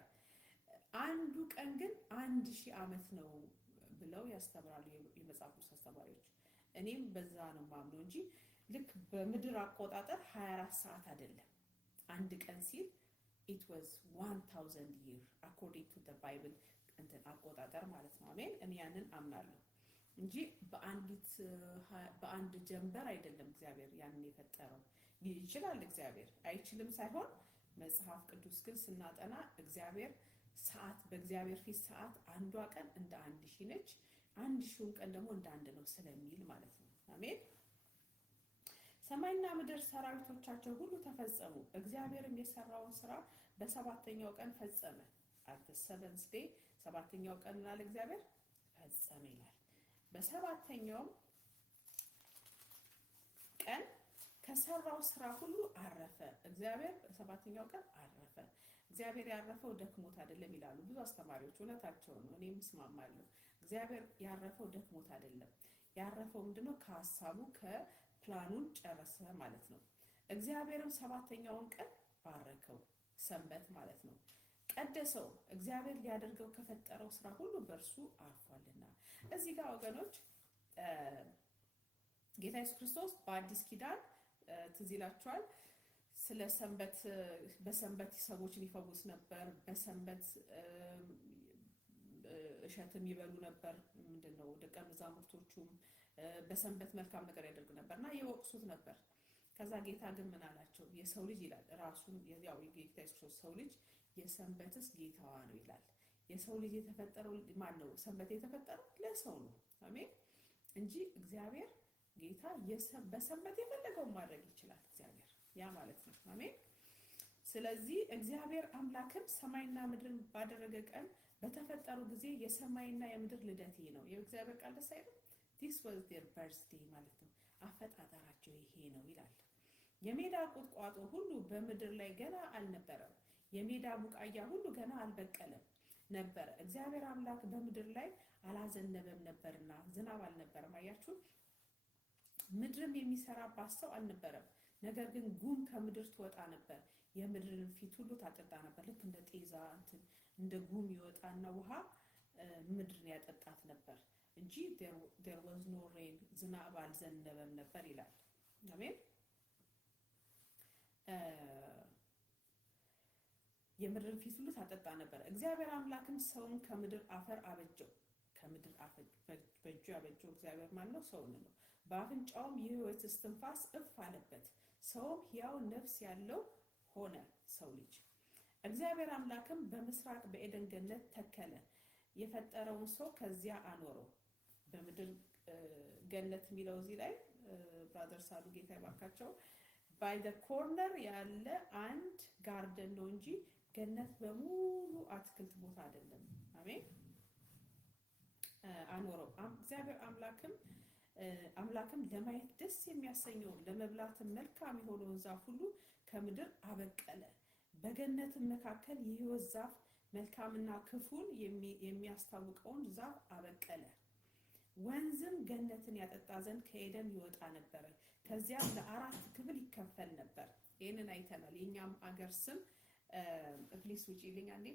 አንዱ ቀን ግን 1000 ዓመት ነው ብለው ያስተምራሉ የመጽሐፍ ቅዱስ አስተማሪዎች። እኔም በዛ ነው ማምነው እንጂ ልክ በምድር አቆጣጠር 24 ሰዓት አይደለም። አንድ ቀን ሲል it was 1000 year according to the bible እንትን አቆጣጠር ማለት ነው። አሜን። እኔ ያንን አምናለሁ እንጂ በአንድ ጀንበር አይደለም እግዚአብሔር ያንን የፈጠረው። ይችላል እግዚአብሔር፣ አይችልም ሳይሆን መጽሐፍ ቅዱስ ግን ስናጠና እግዚአብሔር ሰዓት በእግዚአብሔር ፊት ሰዓት አንዷ ቀን እንደ 1000 ነች፣ 1000ም ቀን ደግሞ እንደ አንድ ነው ስለሚል ማለት ነው። አሜን። ሰማይና ምድር ሰራዊቶቻቸው ሁሉ ተፈጸሙ። እግዚአብሔርም የሰራውን ስራ በሰባተኛው ቀን ፈጸመ። at the seventh day ሰባተኛው ቀን ማለት እግዚአብሔር ፈጸመ ይላል። በሰባተኛው ቀን ከሰራው ስራ ሁሉ አረፈ። እግዚአብሔር በሰባተኛው ቀን አረፈ። እግዚአብሔር ያረፈው ደክሞት አይደለም ይላሉ ብዙ አስተማሪዎች። እውነታቸው ነው፣ እኔም እስማማለሁ። እግዚአብሔር ያረፈው ደክሞት አይደለም። ያረፈው ምንድነው? ከሐሳቡ ከፕላኑን ጨረሰ ማለት ነው። እግዚአብሔርም ሰባተኛውን ቀን ባረከው፣ ሰንበት ማለት ነው፣ ቀደሰው። እግዚአብሔር ሊያደርገው ከፈጠረው ስራ ሁሉ በእርሱ አርፏልና። እዚህ ጋር ወገኖች ጌታ ኢየሱስ ክርስቶስ በአዲስ ኪዳን ትዝ ይላችኋል ስለ ሰንበት፣ በሰንበት ሰዎችን ይፈውስ ነበር። በሰንበት እሸትም ይበሉ ነበር። ምንድነው ደቀ መዛሙርቶቹም በሰንበት መልካም ነገር ያደርጉ ነበርና ይወቅሱት ነበር። ከዛ ጌታ ግን ምን አላቸው? የሰው ልጅ ይላል ራሱን ያው የጌታ ኢየሱስ ሰው ልጅ የሰንበትስ ጌታዋ ነው ይላል። የሰው ልጅ የተፈጠረው ማን ነው? ሰንበት የተፈጠረው ለሰው ነው። አሜን። እንጂ እግዚአብሔር ጌታ በሰንበት የፈለገውን ማድረግ ይችላል እግዚአብሔር። ያ ማለት ነው። አሜን። ስለዚህ እግዚአብሔር አምላክም ሰማይና ምድርን ባደረገ ቀን በተፈጠሩ ጊዜ የሰማይና የምድር ልደት ይሄ ነው። የእግዚአብሔር ቃል ደስ አይልም? this was their birthday ማለት ነው። አፈጣጠራቸው ይሄ ነው ይላል። የሜዳ ቁጥቋጦ ሁሉ በምድር ላይ ገና አልነበረም፣ የሜዳ ቡቃያ ሁሉ ገና አልበቀለም ነበር። እግዚአብሔር አምላክ በምድር ላይ አላዘነበም ነበርና ዝናብ አልነበረም። አያችሁ፣ ምድርም የሚሰራባት ሰው አልነበረም። ነገር ግን ጉም ከምድር ትወጣ ነበር፣ የምድርን ፊት ሁሉ ታጠጣ ነበር። ልክ እንደ ጤዛ እንደ ጉም ይወጣና ውሃ ምድርን ያጠጣት ነበር እንጂ there was no rain ዝናብ አልዘነበም ነበር ይላል። አሜን። የምድርን ፊት ሁሉ ታጠጣ ነበር። እግዚአብሔር አምላክም ሰውን ከምድር አፈር አበጀው። ከምድር አፈር በእጁ ያበጀው እግዚአብሔር ማን ነው? ሰውን ነው። በአፍንጫውም የሕይወት እስትንፋስ እፍ አለበት፣ ሰውም ሕያው ነፍስ ያለው ሆነ። ሰው ልጅ እግዚአብሔር አምላክም በምስራቅ በኤደን ገነት ተከለ፣ የፈጠረውን ሰው ከዚያ አኖረው። በምድር ገነት የሚለው እዚህ ላይ ብራዘር ሳሉ ጌታ ይባርካቸው ባይ ዘ ኮርነር ያለ አንድ ጋርደን ነው እንጂ ገነት በሙሉ አትክልት ቦታ አይደለም። አሜን። አኖረው። እግዚአብሔር አምላክም ለማየት ደስ የሚያሰኘው ለመብላት መልካም የሆነውን ዛፍ ሁሉ ከምድር አበቀለ። በገነትም መካከል የሕይወት ዛፍ መልካምና ክፉን የሚያስታውቀውን ዛፍ አበቀለ። ወንዝም ገነትን ያጠጣ ዘንድ ከኤደን ይወጣ ነበር፣ ከዚያም ለአራት ክፍል ይከፈል ነበር። ይህንን አይተናል። የኛም አገር ስም ፕሊስ ውጪ ልኝ አንዴ።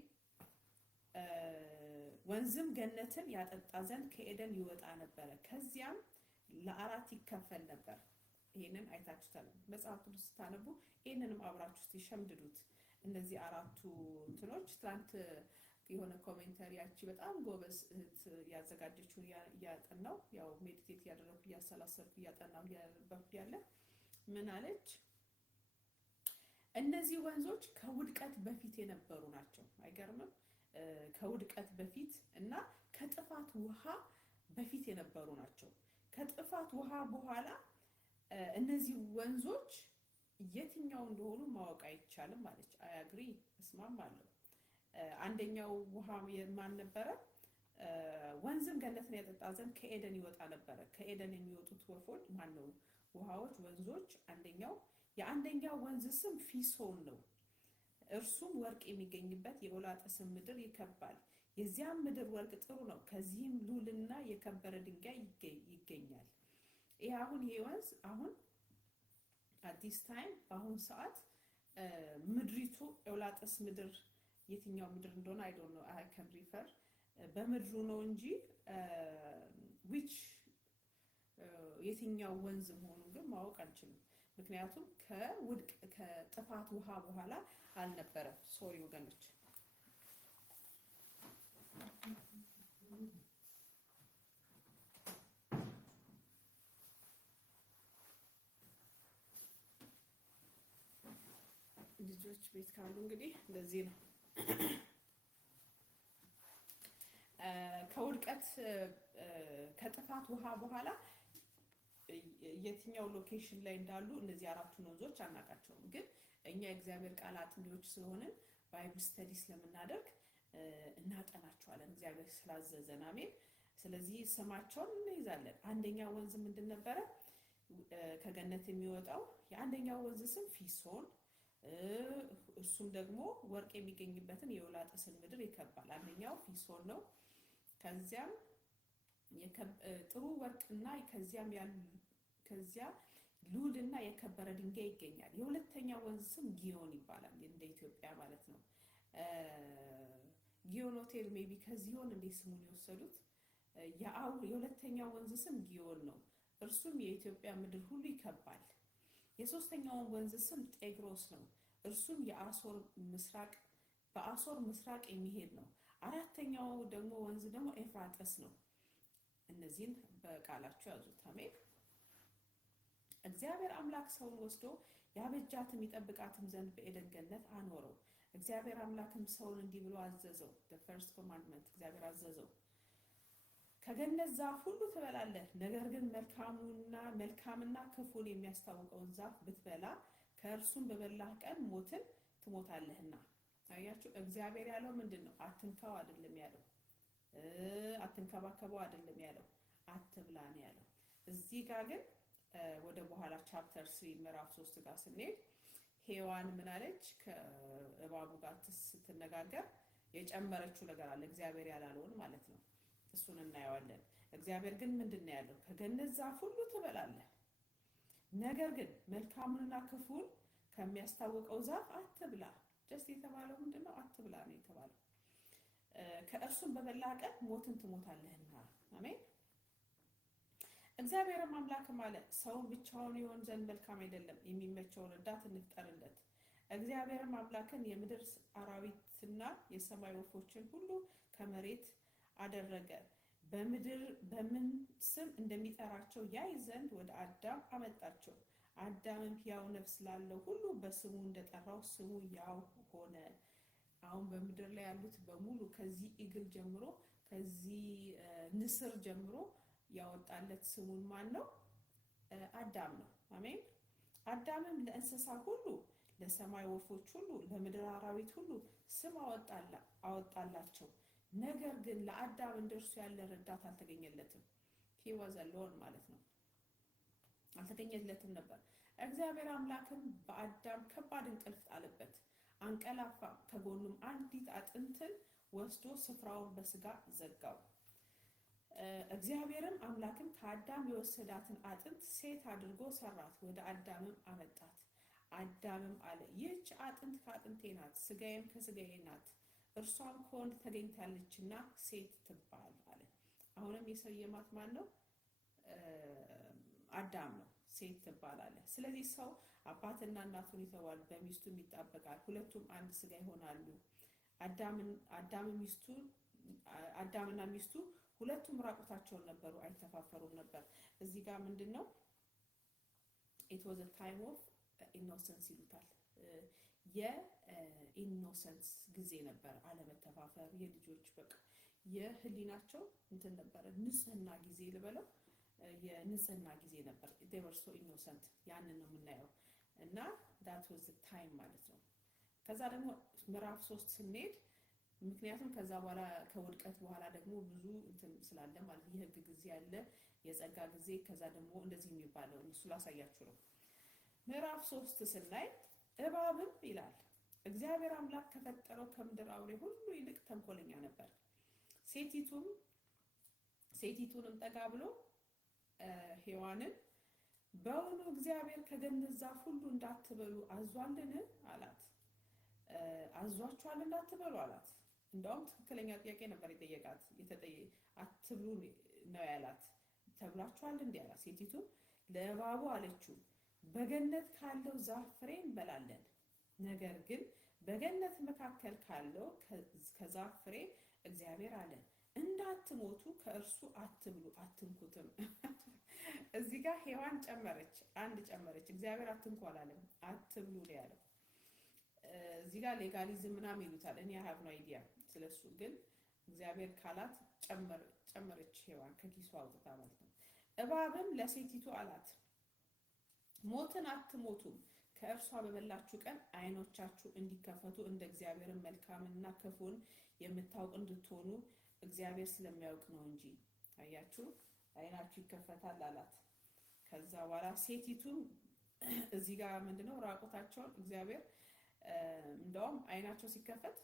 ወንዝም ገነትን ያጠጣ ዘንድ ከኤደን ይወጣ ነበር፣ ከዚያም ለአራት ይከፈል ነበር። ይሄንን አይታችሁታል። መጽሐፍ ቅዱስ ስታነቡ ይሄንንም አብራችሁ ሲሸምድዱት እነዚህ አራቱ እንትኖች ትላንት የሆነ ኮሜንታሪያቺ በጣም ጎበዝ እህት ያዘጋጀችው ያጠናው ያው ሜዲቴት ያደረኩ ያሰላሰልኩ ያጠናው ያነበብኩ ያለ ምን አለች? እነዚህ ወንዞች ከውድቀት በፊት የነበሩ ናቸው። አይገርምም? ከውድቀት በፊት እና ከጥፋት ውሃ በፊት የነበሩ ናቸው። ከጥፋት ውሃ በኋላ እነዚህ ወንዞች የትኛው እንደሆኑ ማወቅ አይቻልም ማለት አያግሪ እስማማለሁ። አንደኛው ውሃ የማን ነበረ? ወንዝም ገነትን ያጠጣ ዘንድ ከኤደን ይወጣ ነበረ። ከኤደን የሚወጡት ወፎች ማን ነው? ውሃዎች፣ ወንዞች። የአንደኛው ወንዝ ስም ፊሶን ነው። እርሱም ወርቅ የሚገኝበት የኤውላጥስን ምድር ይከባል። የዚያም ምድር ወርቅ ጥሩ ነው፣ ከዚህም ሉልና የከበረ ድንጋይ ይገኛል። ይሄ ወንዝ አሁን አዲስ ታይም በአሁን ሰዓት ምድሪቱ ኤውላጥስ ምድር የትኛው ምድር እንደሆነ አይ ዶንት ኖ አይ ካን ሪፈር በምድሩ ነው እንጂ which የትኛው ወንዝ መሆኑን ግን ማወቅ አንችልም። ምክንያቱም ከጥፋት ውሃ በኋላ አልነበረም። ሶሪ ወገኖች። ልጆች ቤት ካሉ እንግዲህ እንደዚህ ነው። ከውድቀት ከጥፋት ውሃ በኋላ የትኛው ሎኬሽን ላይ እንዳሉ እነዚህ አራቱን ወንዞች አናውቃቸውም። ግን እኛ የእግዚአብሔር ቃል አጥኚዎች ስለሆንን ባይብል ስተዲ ስለምናደርግ እናጠናቸዋለን እግዚአብሔር ስላዘዘን። አሜን። ስለዚህ ስማቸውን እንይዛለን። አንደኛው ወንዝ ምንድን ነበረ? ከገነት የሚወጣው የአንደኛው ወንዝ ስም ፊሶን፣ እሱም ደግሞ ወርቅ የሚገኝበትን የኤውላጥስን ምድር ይከባል። አንደኛው ፊሶን ነው። ከዚያም ጥሩ ወርቅና ከዚያ ሉልና የከበረ ድንጋይ ይገኛል። የሁለተኛው ወንዝ ስም ጊዮን ይባላል፣ እንደ ኢትዮጵያ ማለት ነው። ጊዮን ሆቴል ሜቢ ከዚዮን እንደ ስሙን የወሰዱት። የሁለተኛው ወንዝ ስም ጊዮን ነው። እርሱም የኢትዮጵያ ምድር ሁሉ ይከባል። የሶስተኛው ወንዝ ስም ጤግሮስ ነው። እርሱም በአሶር ምስራቅ የሚሄድ ነው። አራተኛው ደግሞ ወንዝ ደግሞ ኤፍራጥስ ነው። እነዚህን በቃላችሁ ያዙት። አሜን። እግዚአብሔር አምላክ ሰውን ወስዶ ያበጃትም ይጠብቃትም ዘንድ በኤደን ገነት አኖረው። እግዚአብሔር አምላክም ሰውን እንዲህ ብሎ አዘዘው። the first commandment እግዚአብሔር አዘዘው፣ ከገነት ዛፍ ሁሉ ትበላለህ፣ ነገር ግን መልካምና ክፉን የሚያስታውቀውን ዛፍ ብትበላ ከእርሱም በበላህ ቀን ሞትን ትሞታለህና። አያችሁ፣ እግዚአብሔር ያለው ምንድነው? አትንካው አይደለም ያለው፣ አትንከባከበው አይደለም ያለው፣ አትብላ ነው ያለው። እዚህ ጋር ግን ወደ በኋላ ቻፕተር 3 ምዕራፍ 3 ጋር ስንሄድ ሔዋን ምን አለች? ከእባቡ ጋር ስትነጋገር የጨመረችው ነገር አለ፣ እግዚአብሔር ያላለውን ማለት ነው። እሱን እናየዋለን። እግዚአብሔር ግን ምንድነው ያለው? ከገነት ዛፍ ሁሉ ትበላለህ፣ ነገር ግን መልካምንና ክፉን ከሚያስታውቀው ዛፍ አትብላ። ጀስት የተባለው ምንድነው? አትብላ ነው የተባለው። ከእርሱም በበላ ቀን ሞትን ትሞታለህና። አሜን። እግዚአብሔርም አምላክም አለ፣ ሰው ብቻውን ይሆን ዘንድ መልካም አይደለም፣ የሚመቸውን ረዳት እንፍጠርለት። እግዚአብሔርም አምላክን የምድር አራዊትና የሰማይ ወፎችን ሁሉ ከመሬት አደረገ፣ በምን ስም እንደሚጠራቸው ያይ ዘንድ ወደ አዳም አመጣቸው። አዳምም ሕያው ነፍስ ላለው ሁሉ በስሙ እንደጠራው ስሙ ያው ሆነ። አሁን በምድር ላይ ያሉት በሙሉ ከዚህ ኢግል ጀምሮ ከዚህ ንስር ጀምሮ ያወጣለት ስሙን ማን ነው? አዳም ነው። አሜን። አዳምም ለእንስሳ ሁሉ፣ ለሰማይ ወፎች ሁሉ፣ ለምድር አራዊት ሁሉ ስም አወጣላቸው። ነገር ግን ለአዳም እንደርሱ ያለ ረዳት አልተገኘለትም። he was alone ማለት ነው። አልተገኘለትም ነበር። እግዚአብሔር አምላክም በአዳም ከባድ እንቅልፍ ጣለበት፣ አንቀላፋ። ከጎኑም አንዲት አጥንትን ወስዶ ስፍራውን በስጋ ዘጋው። እግዚአብሔርም አምላክም ከአዳም የወሰዳትን አጥንት ሴት አድርጎ ሰራት፣ ወደ አዳምም አመጣት። አዳምም አለ፣ ይህች አጥንት ከአጥንቴ ናት፣ ስጋዬም ከስጋዬ ናት፣ እርሷም ከወንድ ተገኝታለችና ሴት ትባል አለ። አሁንም የሰየማት ማን ነው? አዳም ነው። ሴት ትባል አለ። ስለዚህ ሰው አባትና እናቱን ይተዋል፣ በሚስቱም ይጣበቃል፣ ሁለቱም አንድ ስጋ ይሆናሉ። አዳምና ሚስቱ ሁለቱም ራቁታቸውን ነበሩ፣ አይተፋፈሩም ነበር። እዚህ ጋር ምንድነው? it was a time of innocence ይሉታል። የኢኖሰንስ ጊዜ ነበር፣ አለመተፋፈር፣ የልጆች በቃ የህሊናቸው እንትን ነበር፣ ንጽህና ጊዜ ልበለው፣ የንጽህና ጊዜ ነበር። they were so innocent። ያንን ነው የምናየው እና that was the time ማለት ነው። ከዛ ደግሞ ምዕራፍ 3 ስንሄድ ምክንያቱም ከዛ በኋላ ከውድቀት በኋላ ደግሞ ብዙ እንትን ስላለ ማለት የህግ ጊዜ አለ፣ የጸጋ ጊዜ፣ ከዛ ደግሞ እንደዚህ የሚባለው እሱ ላሳያችሁ ነው። ምዕራፍ 3 ስናይ እባብም ይላል እግዚአብሔር አምላክ ከፈጠረው ከምድር አውሬ ሁሉ ይልቅ ተንኮለኛ ነበር። ሴቲቱንም ጠጋ ብሎ ሔዋንን በእውኑ እግዚአብሔር ከገነት ዛፍ ሁሉ እንዳትበሉ አዟልን አላት። አዟችኋል እንዳትበሉ አላት። እንደውም ትክክለኛ ጥያቄ ነበር የጠየቃት። አትብሉ ነው ያላት። ተብላችኋል እንዴ አላት። ሴቲቱ ለእባቡ አለችው፣ በገነት ካለው ዛፍ ፍሬ እንበላለን፣ ነገር ግን በገነት መካከል ካለው ከዛፍ ፍሬ እግዚአብሔር አለ እንዳትሞቱ ከእርሱ አትብሉ አትንኩትም። እዚህ ጋር ሔዋን ጨመረች፣ እግዚአብሔር አትንኩ አላለም፣ አትብሉ ነው ያለው። እዚህ ጋር ሌጋሊዝም ምናምን ይሉታል፣ እኔ have no idea ስለሱ። ግን እግዚአብሔር ካላት ጨመረች ሔዋን ከኪሷ አውጥታ ማለት ነው። እባብም ለሴቲቱ አላት፣ ሞትን አትሞቱም፣ ከእርሷ በበላችሁ ቀን አይኖቻችሁ እንዲከፈቱ እንደ እግዚአብሔር መልካምንና ክፉን የምታውቁ እንድትሆኑ እግዚአብሔር ስለሚያውቅ ነው እንጂ። አያችሁ፣ አይናችሁ ይከፈታል አላት። ከዛ በኋላ ሴቲቱም እዚህ ጋር ምንድነው ራቆታቸውን እግዚአብሔር እንደውም አይናቸው ሲከፈት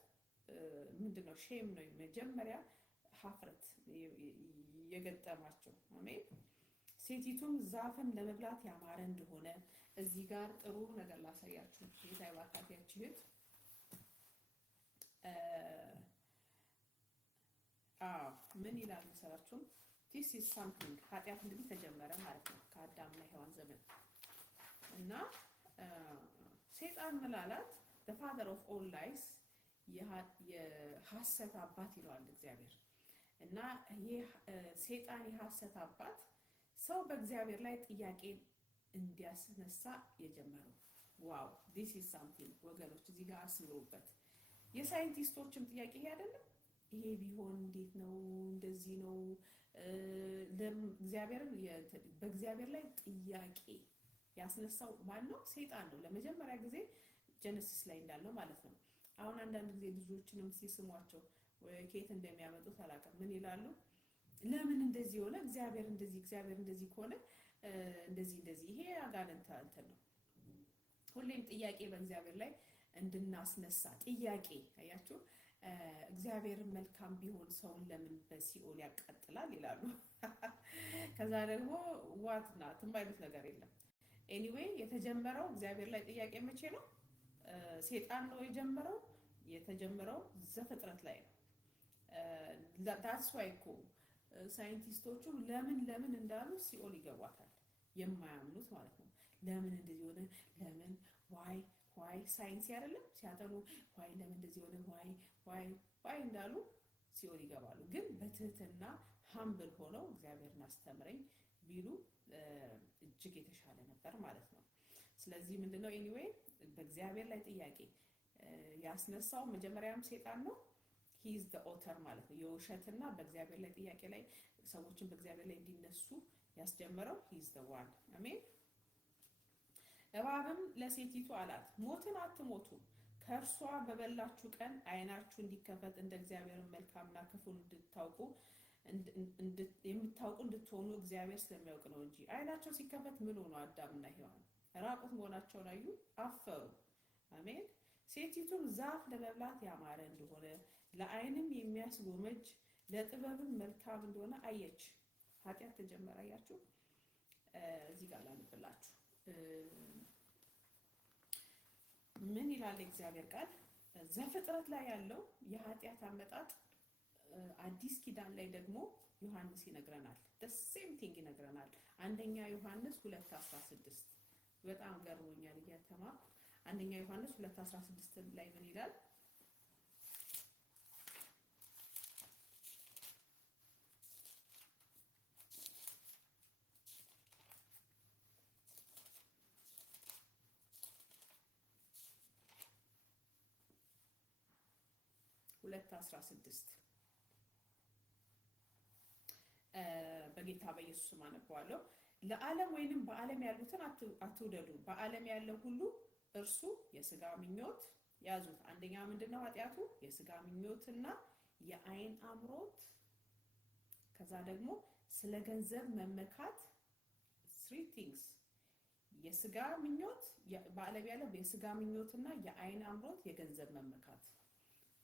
ምንድነው ሼም ነው መጀመሪያ ሀፍረት የገጠማቸው። አሜን። ሴቲቱም ዛፍን ለመብላት ያማረ እንደሆነ እዚህ ጋር ጥሩ ነገር ላሳያችሁ። ጌታ ይባርካት ያችሁት። ምን ይላል መሰላችሁ? this is something ኃጢአት እንግዲህ ተጀመረ ማለት ነው ከአዳምና ሔዋን ዘመን እና ሰይጣን መላላት the father of all lies የሐሰት አባት ይለዋል እግዚአብሔር። እና ይሄ ሰይጣን የሐሰት አባት ሰው በእግዚአብሔር ላይ ጥያቄ እንዲያስነሳ የጀመረው። ዋው this is something ወገኖች እዚህ ጋር አስምሩበት። የሳይንቲስቶችም ጥያቄ ይሄ አይደለም? ይሄ ቢሆን እንዴት ነው እንደዚህ ነው እግዚአብሔርን በእግዚአብሔር ላይ ጥያቄ ያስነሳው ማን ነው? ሰይጣን ነው። ለመጀመሪያ ጊዜ ጀነሲስ ላይ እንዳለው ማለት ነው። አሁን አንዳንድ ጊዜ ልጆችንም ሲስሟቸው ከየት እንደሚያመጡት አላውቅም። ምን ይላሉ? ለምን እንደዚህ ሆነ? እግዚአብሔር እንደዚህ ከሆነ እንደዚህ ይሄ አጋንንት እንትን ነው። ሁሌም ጥያቄ በእግዚአብሔር ላይ እንድናስነሳ ጥያቄ። አያችሁ፣ እግዚአብሔርን መልካም ቢሆን ሰውን ለምን በሲኦል ያቃጥላል ይላሉ። ከዛ ደግሞ ዋት ናት የማይሉት ነገር የለም። ኤኒዌይ የተጀመረው እግዚአብሔር ላይ ጥያቄ መቼ ነው? ሰይጣን ነው የጀመረው። የተጀመረው ዘፍጥረት ላይ ነው። ዳትስ ዋይ እኮ ሳይንቲስቶቹ ለምን እንዳሉ ሲኦል ይገባታል፣ የማያምኑት ማለት ነው። ለምን እንደዚህ ሆነ? ለምን ዋይ ሳይንስ አይደለም ሲያጠኑ ዋይ ለምን እንደዚህ ሆነ ዋይ እንዳሉ ሲኦል ይገባሉ። ግን በትህትና ሀምብል ሆነው እግዚአብሔርን አስተምረኝ ቢሉ እጅግ የተሻለ ነበር ማለት ነው። ስለዚህ ምንድነው ኤኒዌይ በእግዚአብሔር ላይ ጥያቄ ያስነሳው መጀመሪያም ሰይጣን ነው። he is the author ማለት ነው። የውሸትና በእግዚአብሔር ላይ ጥያቄ ላይ ሰዎችን በእግዚአብሔር ላይ እንዲነሱ ያስጀመረው he is the one። አሜን። እባብም ለሴቲቱ አላት፣ ሞትን አትሞቱም፣ ከእርሷ በበላችሁ ቀን ዓይናችሁ እንዲከፈት እንደ እግዚአብሔር መልካምና ክፉን የምታውቁ እንድትሆኑ እግዚአብሔር ስለሚያውቅ ነው እንጂ። ዓይናቸው ሲከፈት ምን ሆኑ? አዳምና ሔዋን ራቁት መሆናቸውን አዩ፣ አፈሩ። አሜን። ሴቲቱም ዛፍ ለመብላት ያማረ እንደሆነ ለዓይንም የሚያስጎመጅ ለጥበብም መልካም እንደሆነ አየች። ኃጢአት ተጀመረ። አያችሁ። እዚህ ጋር ላንብላችሁ ምን ይላል እግዚአብሔር ቃል? ዘፍጥረት ላይ ያለው የኃጢአት አመጣጥ አዲስ ኪዳን ላይ ደግሞ ዮሐንስ ይነግረናል። the same thing ይነግረናል። አንደኛ ዮሐንስ 2:16 በጣም ገርሞኛል እያተማርኩ። አንደኛ ዮሐንስ 2:16 ላይ ምን ይላል? በጌታ በኢየሱስ ማነባለሁ። ለዓለም ወይንም በዓለም ያሉትን አትውደዱ። በዓለም ያለው ሁሉ እርሱ የሥጋ ምኞት ያዙት። አንደኛ ምንድነው ኃጢያቱ? የሥጋ ምኞትና የዓይን አምሮት። ከዛ ደግሞ ስለ ገንዘብ መመካት። three things የሥጋ ምኞት በዓለም ያለው የሥጋ ምኞትና የዓይን አምሮት የገንዘብ መመካት።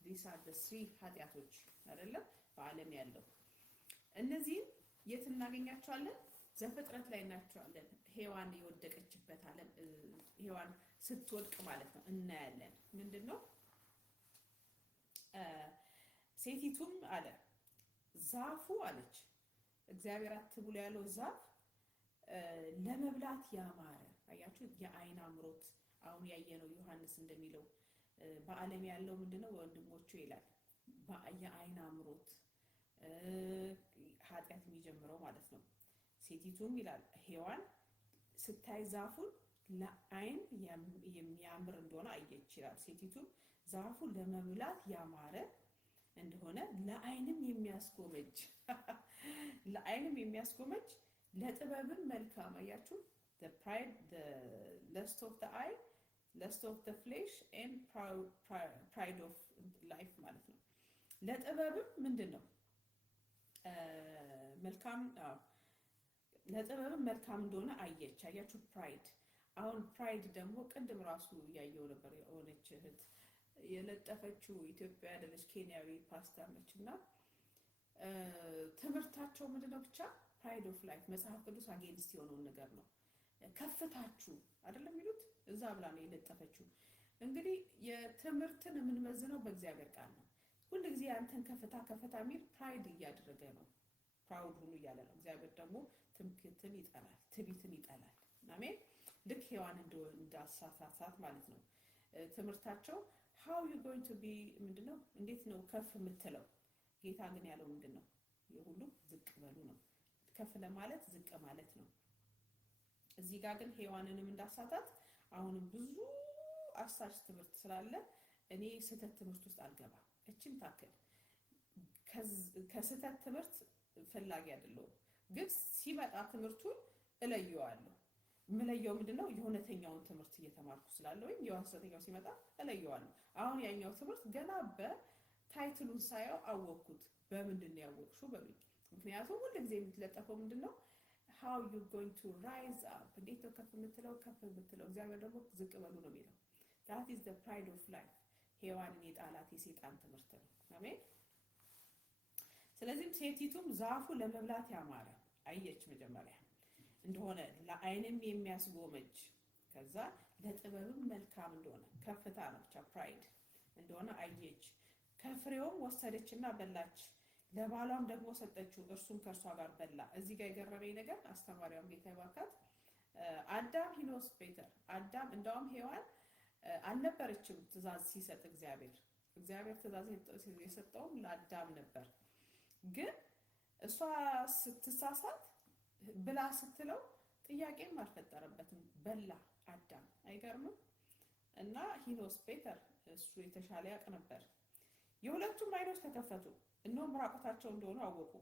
these are the three ኃጢያቶች አይደለም በዓለም ያለው። እነዚህ የት እናገኛቸዋለን? ዘፍጥረት ላይ እናያቸዋለን። ሔዋን የወደቀችበት ዓለም ሔዋን ስትወድቅ ማለት ነው እናያለን። ምንድነው ሴቲቱም አለ ዛፉ አለች እግዚአብሔር አትብሉ ያለው ዛፍ ለመብላት ያማረ። አያችሁ የዓይን አምሮት። አሁን ያየነው ዮሐንስ እንደሚለው በዓለም ያለው ምንድነው ወንድሞቹ ይላል የዓይን አምሮት ኃጢያት የሚጀምረው ማለት ነው። ሴቲቱም ይላል ሔዋን ስታይ ዛፉን ለዓይን የሚያምር እንደሆነ አየች ይላል። ሴቲቱም ዛፉ ለመብላት ያማረ እንደሆነ ለዓይንም የሚያስጎመጅ ለጥበብም መልካም። አያችሁ the lust of the eye, lust of the flesh and pride of life ማለት ነው። ለጥበብም ምንድነው መልካም ለጥበብም መልካም እንደሆነ አየች። አያችሁ ፕራይድ። አሁን ፕራይድ ደግሞ ቅድም ራሱ ያየው ነበር። የሆነች እህት የለጠፈችው ኢትዮጵያ አይደለች ኬንያዊ ፓስተር ነችና ትምህርታቸው ምንድነው ብቻ ፕራይድ ኦፍ ላይፍ መጽሐፍ ቅዱስ አጌንስት የሆነውን ነገር ነው። ከፍታችሁ አይደለም ይሉት እዛ ብላ ነው የለጠፈችው። እንግዲህ የትምህርትን የምንመዝነው በእግዚአብሔር ቃል ነው። ሁሉ ጊዜ አንተን ከፍታ ሚል ፕራይድ እያደረገ ነው። ፕራውድ ሁሉ እያለ ነው። እግዚአብሔር ደግሞ ትምክህትን ይጠላል፣ ትዕቢትን ይጠላል። አሜን። ልክ ሔዋን እንዳሳሳት ማለት ነው። ትምህርታቸው how you going to be ምንድነው እንዴት ነው ከፍ የምትለው? ጌታ ግን ያለው ምንድነው? የሁሉ ዝቅ በሉ ነው። ከፍ ለማለት ዝቅ ማለት ነው። እዚህ ጋር ግን ሔዋንንም እንዳሳታት አሁንም ብዙ አሳች ትምህርት ስላለ እኔ ስህተት ትምህርት ውስጥ አልገባም። እችን ታክል ከስህተት ትምህርት ፈላጊ አይደለሁም። ግን ሲመጣ ትምህርቱን እለየዋለሁ። የምለየው ምንድነው? የእውነተኛውን ትምህርት እየተማርኩ ስላለው ወይም የሐሰተኛው ሲመጣ እለየዋለሁ። አሁን ያኛው ትምህርት ገና በታይትሉን ሳየው አወቅኩት። በምንድን ነው ያወቅሽው በሉኝ። ምክንያቱም ሁሉ ጊዜ የምትለጠፈው ምንድነው? how you going to rise up፣ እንዴት ነው ከፍ የምትለው? ከፍ የምትለው እግዚአብሔር ደግሞ ዝቅ በሉ ነው የሚለው። that is the pride of life። ሔዋንን የጣላት የሰይጣን ትምህርት ነው። አሜን። ስለዚህም ሴቲቱም ዛፉ ለመብላት ያማረ አየች መጀመሪያ እንደሆነ ለዓይንም የሚያስጎመጅ ከዛ ለጥበብም መልካም እንደሆነ ከፍታ ነው ፕራይድ እንደሆነ አየች። ከፍሬውም ወሰደችና በላች፣ ለባሏም ደግሞ ሰጠችው፣ እርሱም ከእርሷ ጋር በላ። እዚህ ጋር የገረመኝ ነገር አስተማሪዋም ጌታ ይባርካት አዳም ሂኖስ ቤተር አዳም እንደውም ሔዋን አልነበረችም ትእዛዝ ሲሰጥ እግዚአብሔር ትእዛዝ የሰጠውም ለአዳም ነበር። ግን እሷ ስትሳሳት ብላ ስትለው ጥያቄም አልፈጠረበትም፣ በላ አዳም። አይገርምም? እና ሂኖስ ቤተር እሱ የተሻለ ያውቅ ነበር። የሁለቱም አይኖች ተከፈቱ፣ እነሆም ራቁታቸው እንደሆኑ አወቁ።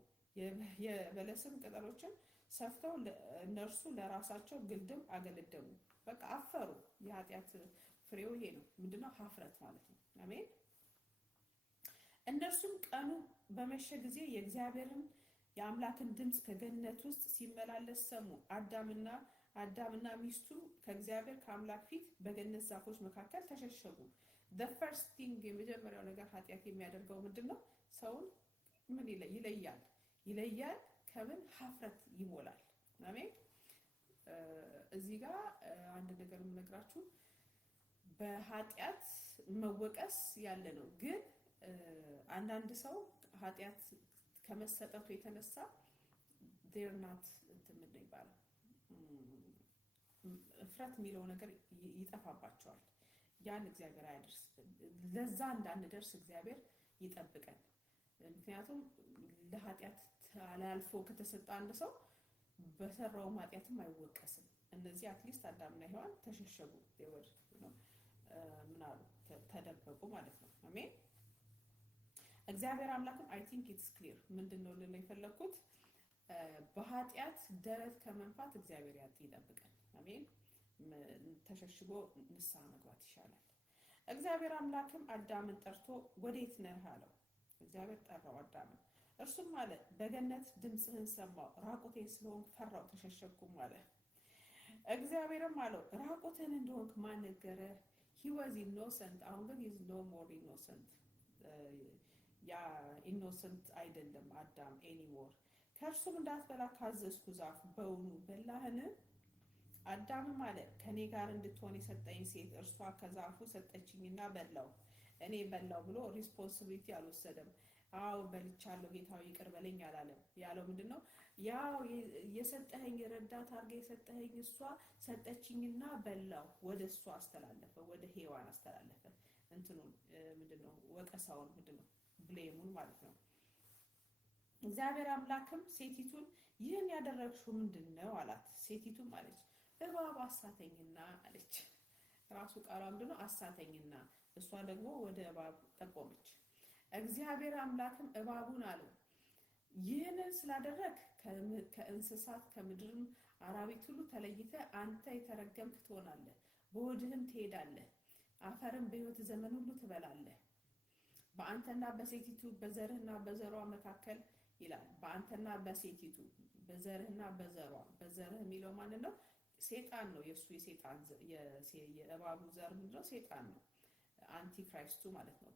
የበለስም ቅጠሎችን ሰፍተው እነርሱ ለራሳቸው ግልድም አገለደሙ። በቃ አፈሩ። የኃጢአት ፍሬው ይሄ ነው። ምንድነው? ሀፍረት ማለት ነው። አሜን። እነርሱም ቀኑ በመሸ ጊዜ የእግዚአብሔርን የአምላክን ድምፅ ከገነት ውስጥ ሲመላለስ ሰሙ። አዳምና ሚስቱ ከእግዚአብሔር ከአምላክ ፊት በገነት ዛፎች መካከል ተሸሸጉ። the first thing የመጀመሪያው ነገር ኃጢአት የሚያደርገው ምንድነው? ሰውን ምን ይለያል? ከምን? ሀፍረት ይሞላል። አሜን። እዚህ ጋር አንድ ነገር የምነግራችሁ በኃጢአት መወቀስ ያለ ነው። ግን አንዳንድ ሰው ኃጢአት ከመሰጠቱ የተነሳ they're not እንትን ምን ይባላል እፍረት የሚለው ነገር ይጠፋባቸዋል። ያን እግዚአብሔር አያደርስብን። ለዛ እንዳንደርስ እግዚአብሔር ይጠብቀን። ምክንያቱም ለኃጢአት አላልፎ ከተሰጠ አንድ ሰው በሰራው ኃጢአትም አይወቀስም። እነዚህ አትሊስት አዳምና ሔዋን ተሸሸጉ፣ ይወር ነው ምናሉ ተደበቁ ማለት ነው። አሜን። እግዚአብሔር አምላክም አይ ቲንክ ኢትስ ክሊር ምንድነው ልል የፈለኩት በኃጢአት ደረት ከመንፋት እግዚአብሔር ይጠብቀን። አሜን። ተሸሽጎ ንስሐ መግባት ይሻላል። እግዚአብሔር አምላክም አዳምን ጠርቶ ወዴት ነህ አለው። እግዚአብሔር ጠራው አዳምን። እርሱም አለ በገነት ድምፅህን ሰማሁ፣ ራቁቴን ስለሆንኩ ፈራሁ ተሸሸግኩም አለ። እግዚአብሔርም አለው ራቁትህን እንደሆንክ ማን ነገረህ? he was innocent። አሁን ግን is no more innocent። ያ ኢኖሰንት አይደለም አዳም ኤኒሞር። ከእርሱም እንዳትበላ ካዘዝኩ ዛፍ በውኑ በላህን? አዳምም አለ ከኔ ጋር እንድትሆን የሰጠኝ ሴት እርሷ ከዛፉ ሰጠችኝና በላው። እኔ በላው ብሎ ሪስፖንሲቢሊቲ አልወሰደም። አዎ በልቻለሁ ጌታው ይቅር በለኝ አላለም። ያለው ምንድነው? ያው የሰጠኸኝ ረዳት አድርገህ የሰጠኸኝ እሷ ሰጠችኝና በላው። ወደ እሷ አስተላለፈ፣ ወደ ሔዋን አስተላለፈ። እንትኑን ምንድነው? ወቀሳውን ምንድነው? ብሌሙን ማለት ነው። እግዚአብሔር አምላክም ሴቲቱን ይህን ያደረግሽው ምንድነው አላት። ሴቲቱም አለች እባብ አሳተኝና አለች። ራሱ ቃሏ ምንድነው? አሳተኝና። እሷ ደግሞ ወደ እባብ ጠቆመች። እግዚአብሔር አምላክም እባቡን አለው ይህንን ስላደረግ ከእንስሳት ከምድርም አራዊት ሁሉ ተለይተ አንተ የተረገምክ ትሆናለህ፣ በሆድህም ትሄዳለህ፣ አፈርም በሕይወት ዘመን ሁሉ ትበላለህ። በአንተና በሴቲቱ በዘርህና በዘሯ መካከል ይላል። በአንተና በሴቲቱ በዘርህና በዘሯ። በዘርህ የሚለው ማን ነው? ሴጣን ነው። የሱ የሴጣን የእባቡ ዘር ምንድነው? ሴጣን ነው። አንቲክራይስቱ ማለት ነው።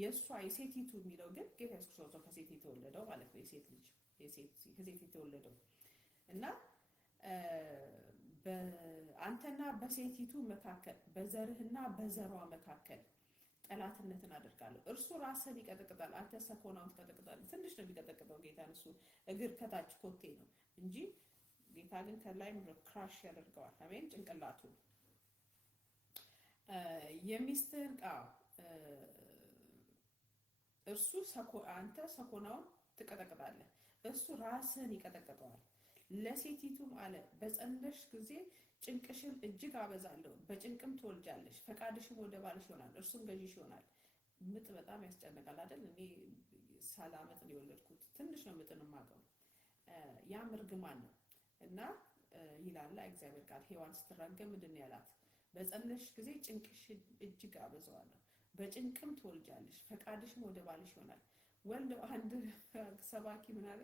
የሷ የሴቲቱ የሚለው ግን ጌታ ኢየሱስ ክርስቶስ ከሴት የተወለደው ማለት ነው። የሴት ልጅ ከሴት የተወለደው እና በአንተና በሴቲቱ መካከል በዘርህና በዘሯ መካከል ጠላትነትን አደርጋለሁ። እርሱ ራስን ይቀጠቅጣል፣ አንተ ሰኮናውን ትቀጠቅጣለህ። ትንሽ ነው የሚቀጠቅጠው ጌታ። እሱ እግር ከታች ኮቴ ነው እንጂ ጌታ ግን ከላይ ክራሽ ያደርገዋል። አሜን። ጭንቅላቱ የሚስትህን እርሱ አንተ ሰኮናውን ትቀጠቅጣለህ፣ እሱ ራስን ይቀጠቅጠዋል። ለሴቲቱም አለ በጸነሽ ጊዜ ጭንቅሽን እጅግ አበዛለሁ፣ በጭንቅም ትወልጃለሽ፣ ፈቃድሽም ወደ ባልሽ ይሆናል፣ እርሱም ገዢሽ ይሆናል። ምጥ በጣም ያስጨንቃል አይደል? እኔ ሳላመጥ ነው የወለድኩት። ትንሽ ነው ምጥን የማውቀው። ያም እርግማን ነው እና ይላል እግዚአብሔር ቃል። ሔዋን ስትራገም ምንድን ነው ያላት? በጸነሽ ጊዜ ጭንቅሽን እጅግ አበዛዋለሁ፣ በጭንቅም ትወልጃለሽ፣ ፈቃድሽም ወደ ባልሽ ይሆናል። ወልደው አንድ ሰባኪ ምን አለ?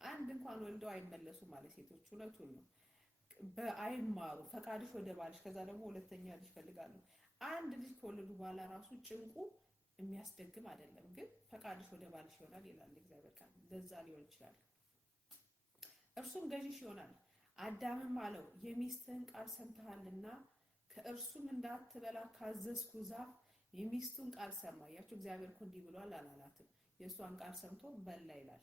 አንድ እንኳን ወልደው አይመለሱም ማለት ሴቶች። እውነቱን ነው። በአይማሩ ፈቃድሽ ወደ ባልሽ፣ ከዛ ደግሞ ሁለተኛ ልጅ ፈልጋሉ። አንድ ልጅ ከወለዱ በኋላ ራሱ ጭንቁ የሚያስደግም አይደለም፣ ግን ፈቃድሽ ወደ ባልሽ ይሆናል ይላል እግዚአብሔር ቃል። ለዛ ሊሆን ይችላል። እርሱም ገዢሽ ይሆናል። አዳምም አለው የሚስትህን ቃል ሰምተሃልና ከእርሱም እንዳትበላ ካዘዝኩ ዛፍ የሚስቱን ቃል ሰማ። ያችሁ እግዚአብሔር እኮ እንዲህ ብሏል አላላትም። የእሷን ቃል ሰምቶ በላ ይላል።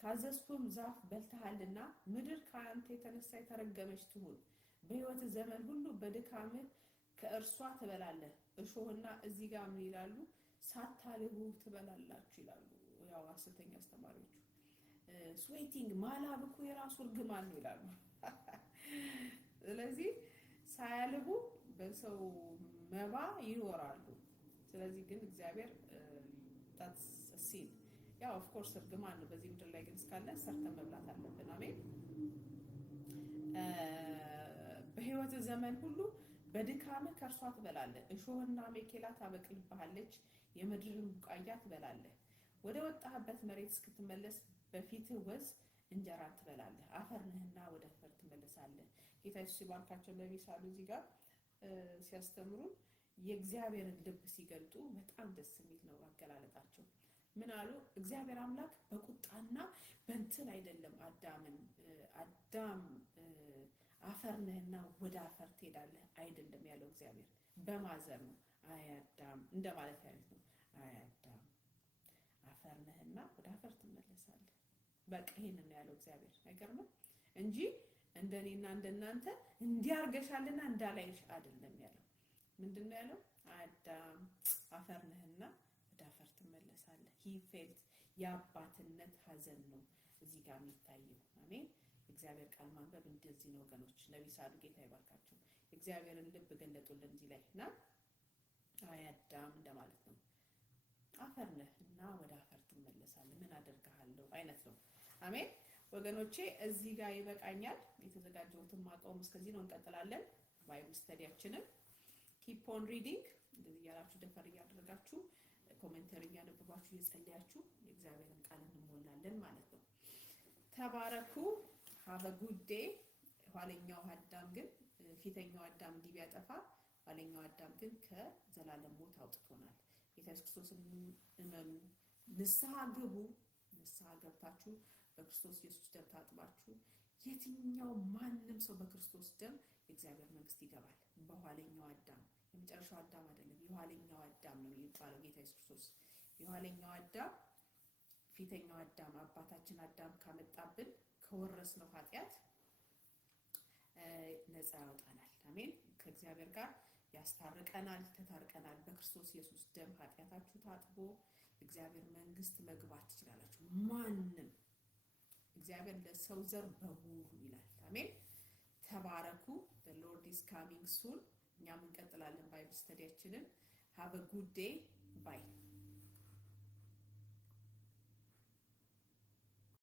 ካዘዝኩም ዛፍ በልተሃልና ምድር ከአንተ የተነሳ የተረገመች ትሁን፣ በሕይወት ዘመን ሁሉ በድካምህ ከእርሷ ትበላለህ። እሾህና እዚህ ጋር ምን ይላሉ? ሳታልቡ ትበላላችሁ ይላሉ ያው ሐሰተኛ አስተማሪዎቹ። ስዌቲንግ ማላብ እኮ የራሱ እርግማን ነው ይላሉ። ስለዚህ ሳያልቡ በሰው መባ ይኖራሉ። ስለዚህ ግን እግዚአብሔር ታትስ ሲን ያው ኦፍ ኮርስ እርግማን ነው በዚህ ምድር ላይ ግን እስካለን ሰርተን መብላት አለብን። አሜን። በሕይወት ዘመን ሁሉ በድካምህ ከእርሷ ትበላለህ። እሾህና አሜኬላ ታበቅልብሃለች፣ የምድርን ቡቃያ ትበላለህ። ወደ ወጣህበት መሬት እስክትመለስ በፊትህ ወዝ እንጀራን ትበላለህ፣ አፈር ነህና ወደ አፈር ትመለሳለህ። ጌታ ኢየሱስ ሲባርካቸው ለሚሳሉ እዚህ ጋር ሲያስተምሩ የእግዚአብሔርን ልብ ሲገልጡ በጣም ደስ የሚል ነው አገላለጣቸው። ምን አሉ? እግዚአብሔር አምላክ በቁጣና በእንትን አይደለም አዳምን አዳም አፈር ነህና ወደ አፈር ትሄዳለህ አይደለም ያለው እግዚአብሔር፣ በማዘን ነው። አይ አዳም እንደማለት አይነት ነው። አይ አዳም አፈር ነህና ወደ አፈር ትመለሳለህ። በቃ ይሄንን ነው ያለው እግዚአብሔር። አይገርምም? እንጂ እንደኔና እንደናንተ እንዲያርገሻልና እንዳላይሽ አይደለም ያለው። ምንድነው ያለው? አዳም አፈር ነህና ወደ አፈር ትመለሳለህ። ሂ ፌልት የአባትነት ሐዘን ነው እዚህ ጋር የሚታየው። አሜን። እግዚአብሔር ቃል ማንበብ እንደዚህ ነው ወገኖች። ነቢሳሉ ጌታ ይባርካቸው። እግዚአብሔርን ልብ ገለጡልን እዚህ ላይ እና አይ አዳም እንደማለት ነው። አፈር ነህና ወደ አፈር ትመለሳለህ፣ ምን አደርግሃለሁ አይነት ነው። አሜን ወገኖቼ። እዚህ ጋር ይበቃኛል። የተዘጋጀሁትን ማቆም እስከዚህ ነው። እንቀጥላለን ባይብል ስተዲያችንን። ኪፕ ኦን ሪዲንግ። እንደዚህ ያላችሁ ደፈር እያደረጋችሁ ኮሜንተሪ እያነበባችሁ እየጸለያችሁ የእግዚአብሔርን ቃል እንሞላለን ማለት ነው። ተባረኩ። ሃቭ አ ጉድ ዴይ። ኋለኛው አዳም ግን ፊተኛው አዳም እንዲህ ቢያጠፋ ኋለኛው አዳም ግን ከዘላለም ሞት አውጥቶናል። ጌታ ኢየሱስ ክርስቶስን እመኑ፣ ንስሐ ግቡ። ንስሐ ገብታችሁ በክርስቶስ ኢየሱስ ደም ታጥባችሁ የትኛው ማንም ሰው በክርስቶስ ደም የእግዚአብሔር መንግስት ይገባል። በኋለኛው አዳም የመጨረሻው አዳም አይደለም፣ የኋለኛው አዳም ነው የሚባለው ጌታ ኢየሱስ ክርስቶስ። የኋለኛው አዳም ፊተኛው አዳም አባታችን አዳም ካመጣብን ከወረስነው ኃጢአት ነፃ ያወጣናል። አሜን። ከእግዚአብሔር ጋር ያስታርቀናል። ተታርቀናል። በክርስቶስ ኢየሱስ ደም ኃጢአታችሁ ታጥቦ እግዚአብሔር መንግስት መግባት ትችላላችሁ። ማንም እግዚአብሔር ለሰው ዘር በሙሉ ይላል። አሜን። ተባረኩ። the lord is coming soon። እኛም እንቀጥላለን ባይብል ስተዲያችንን። have a good day bye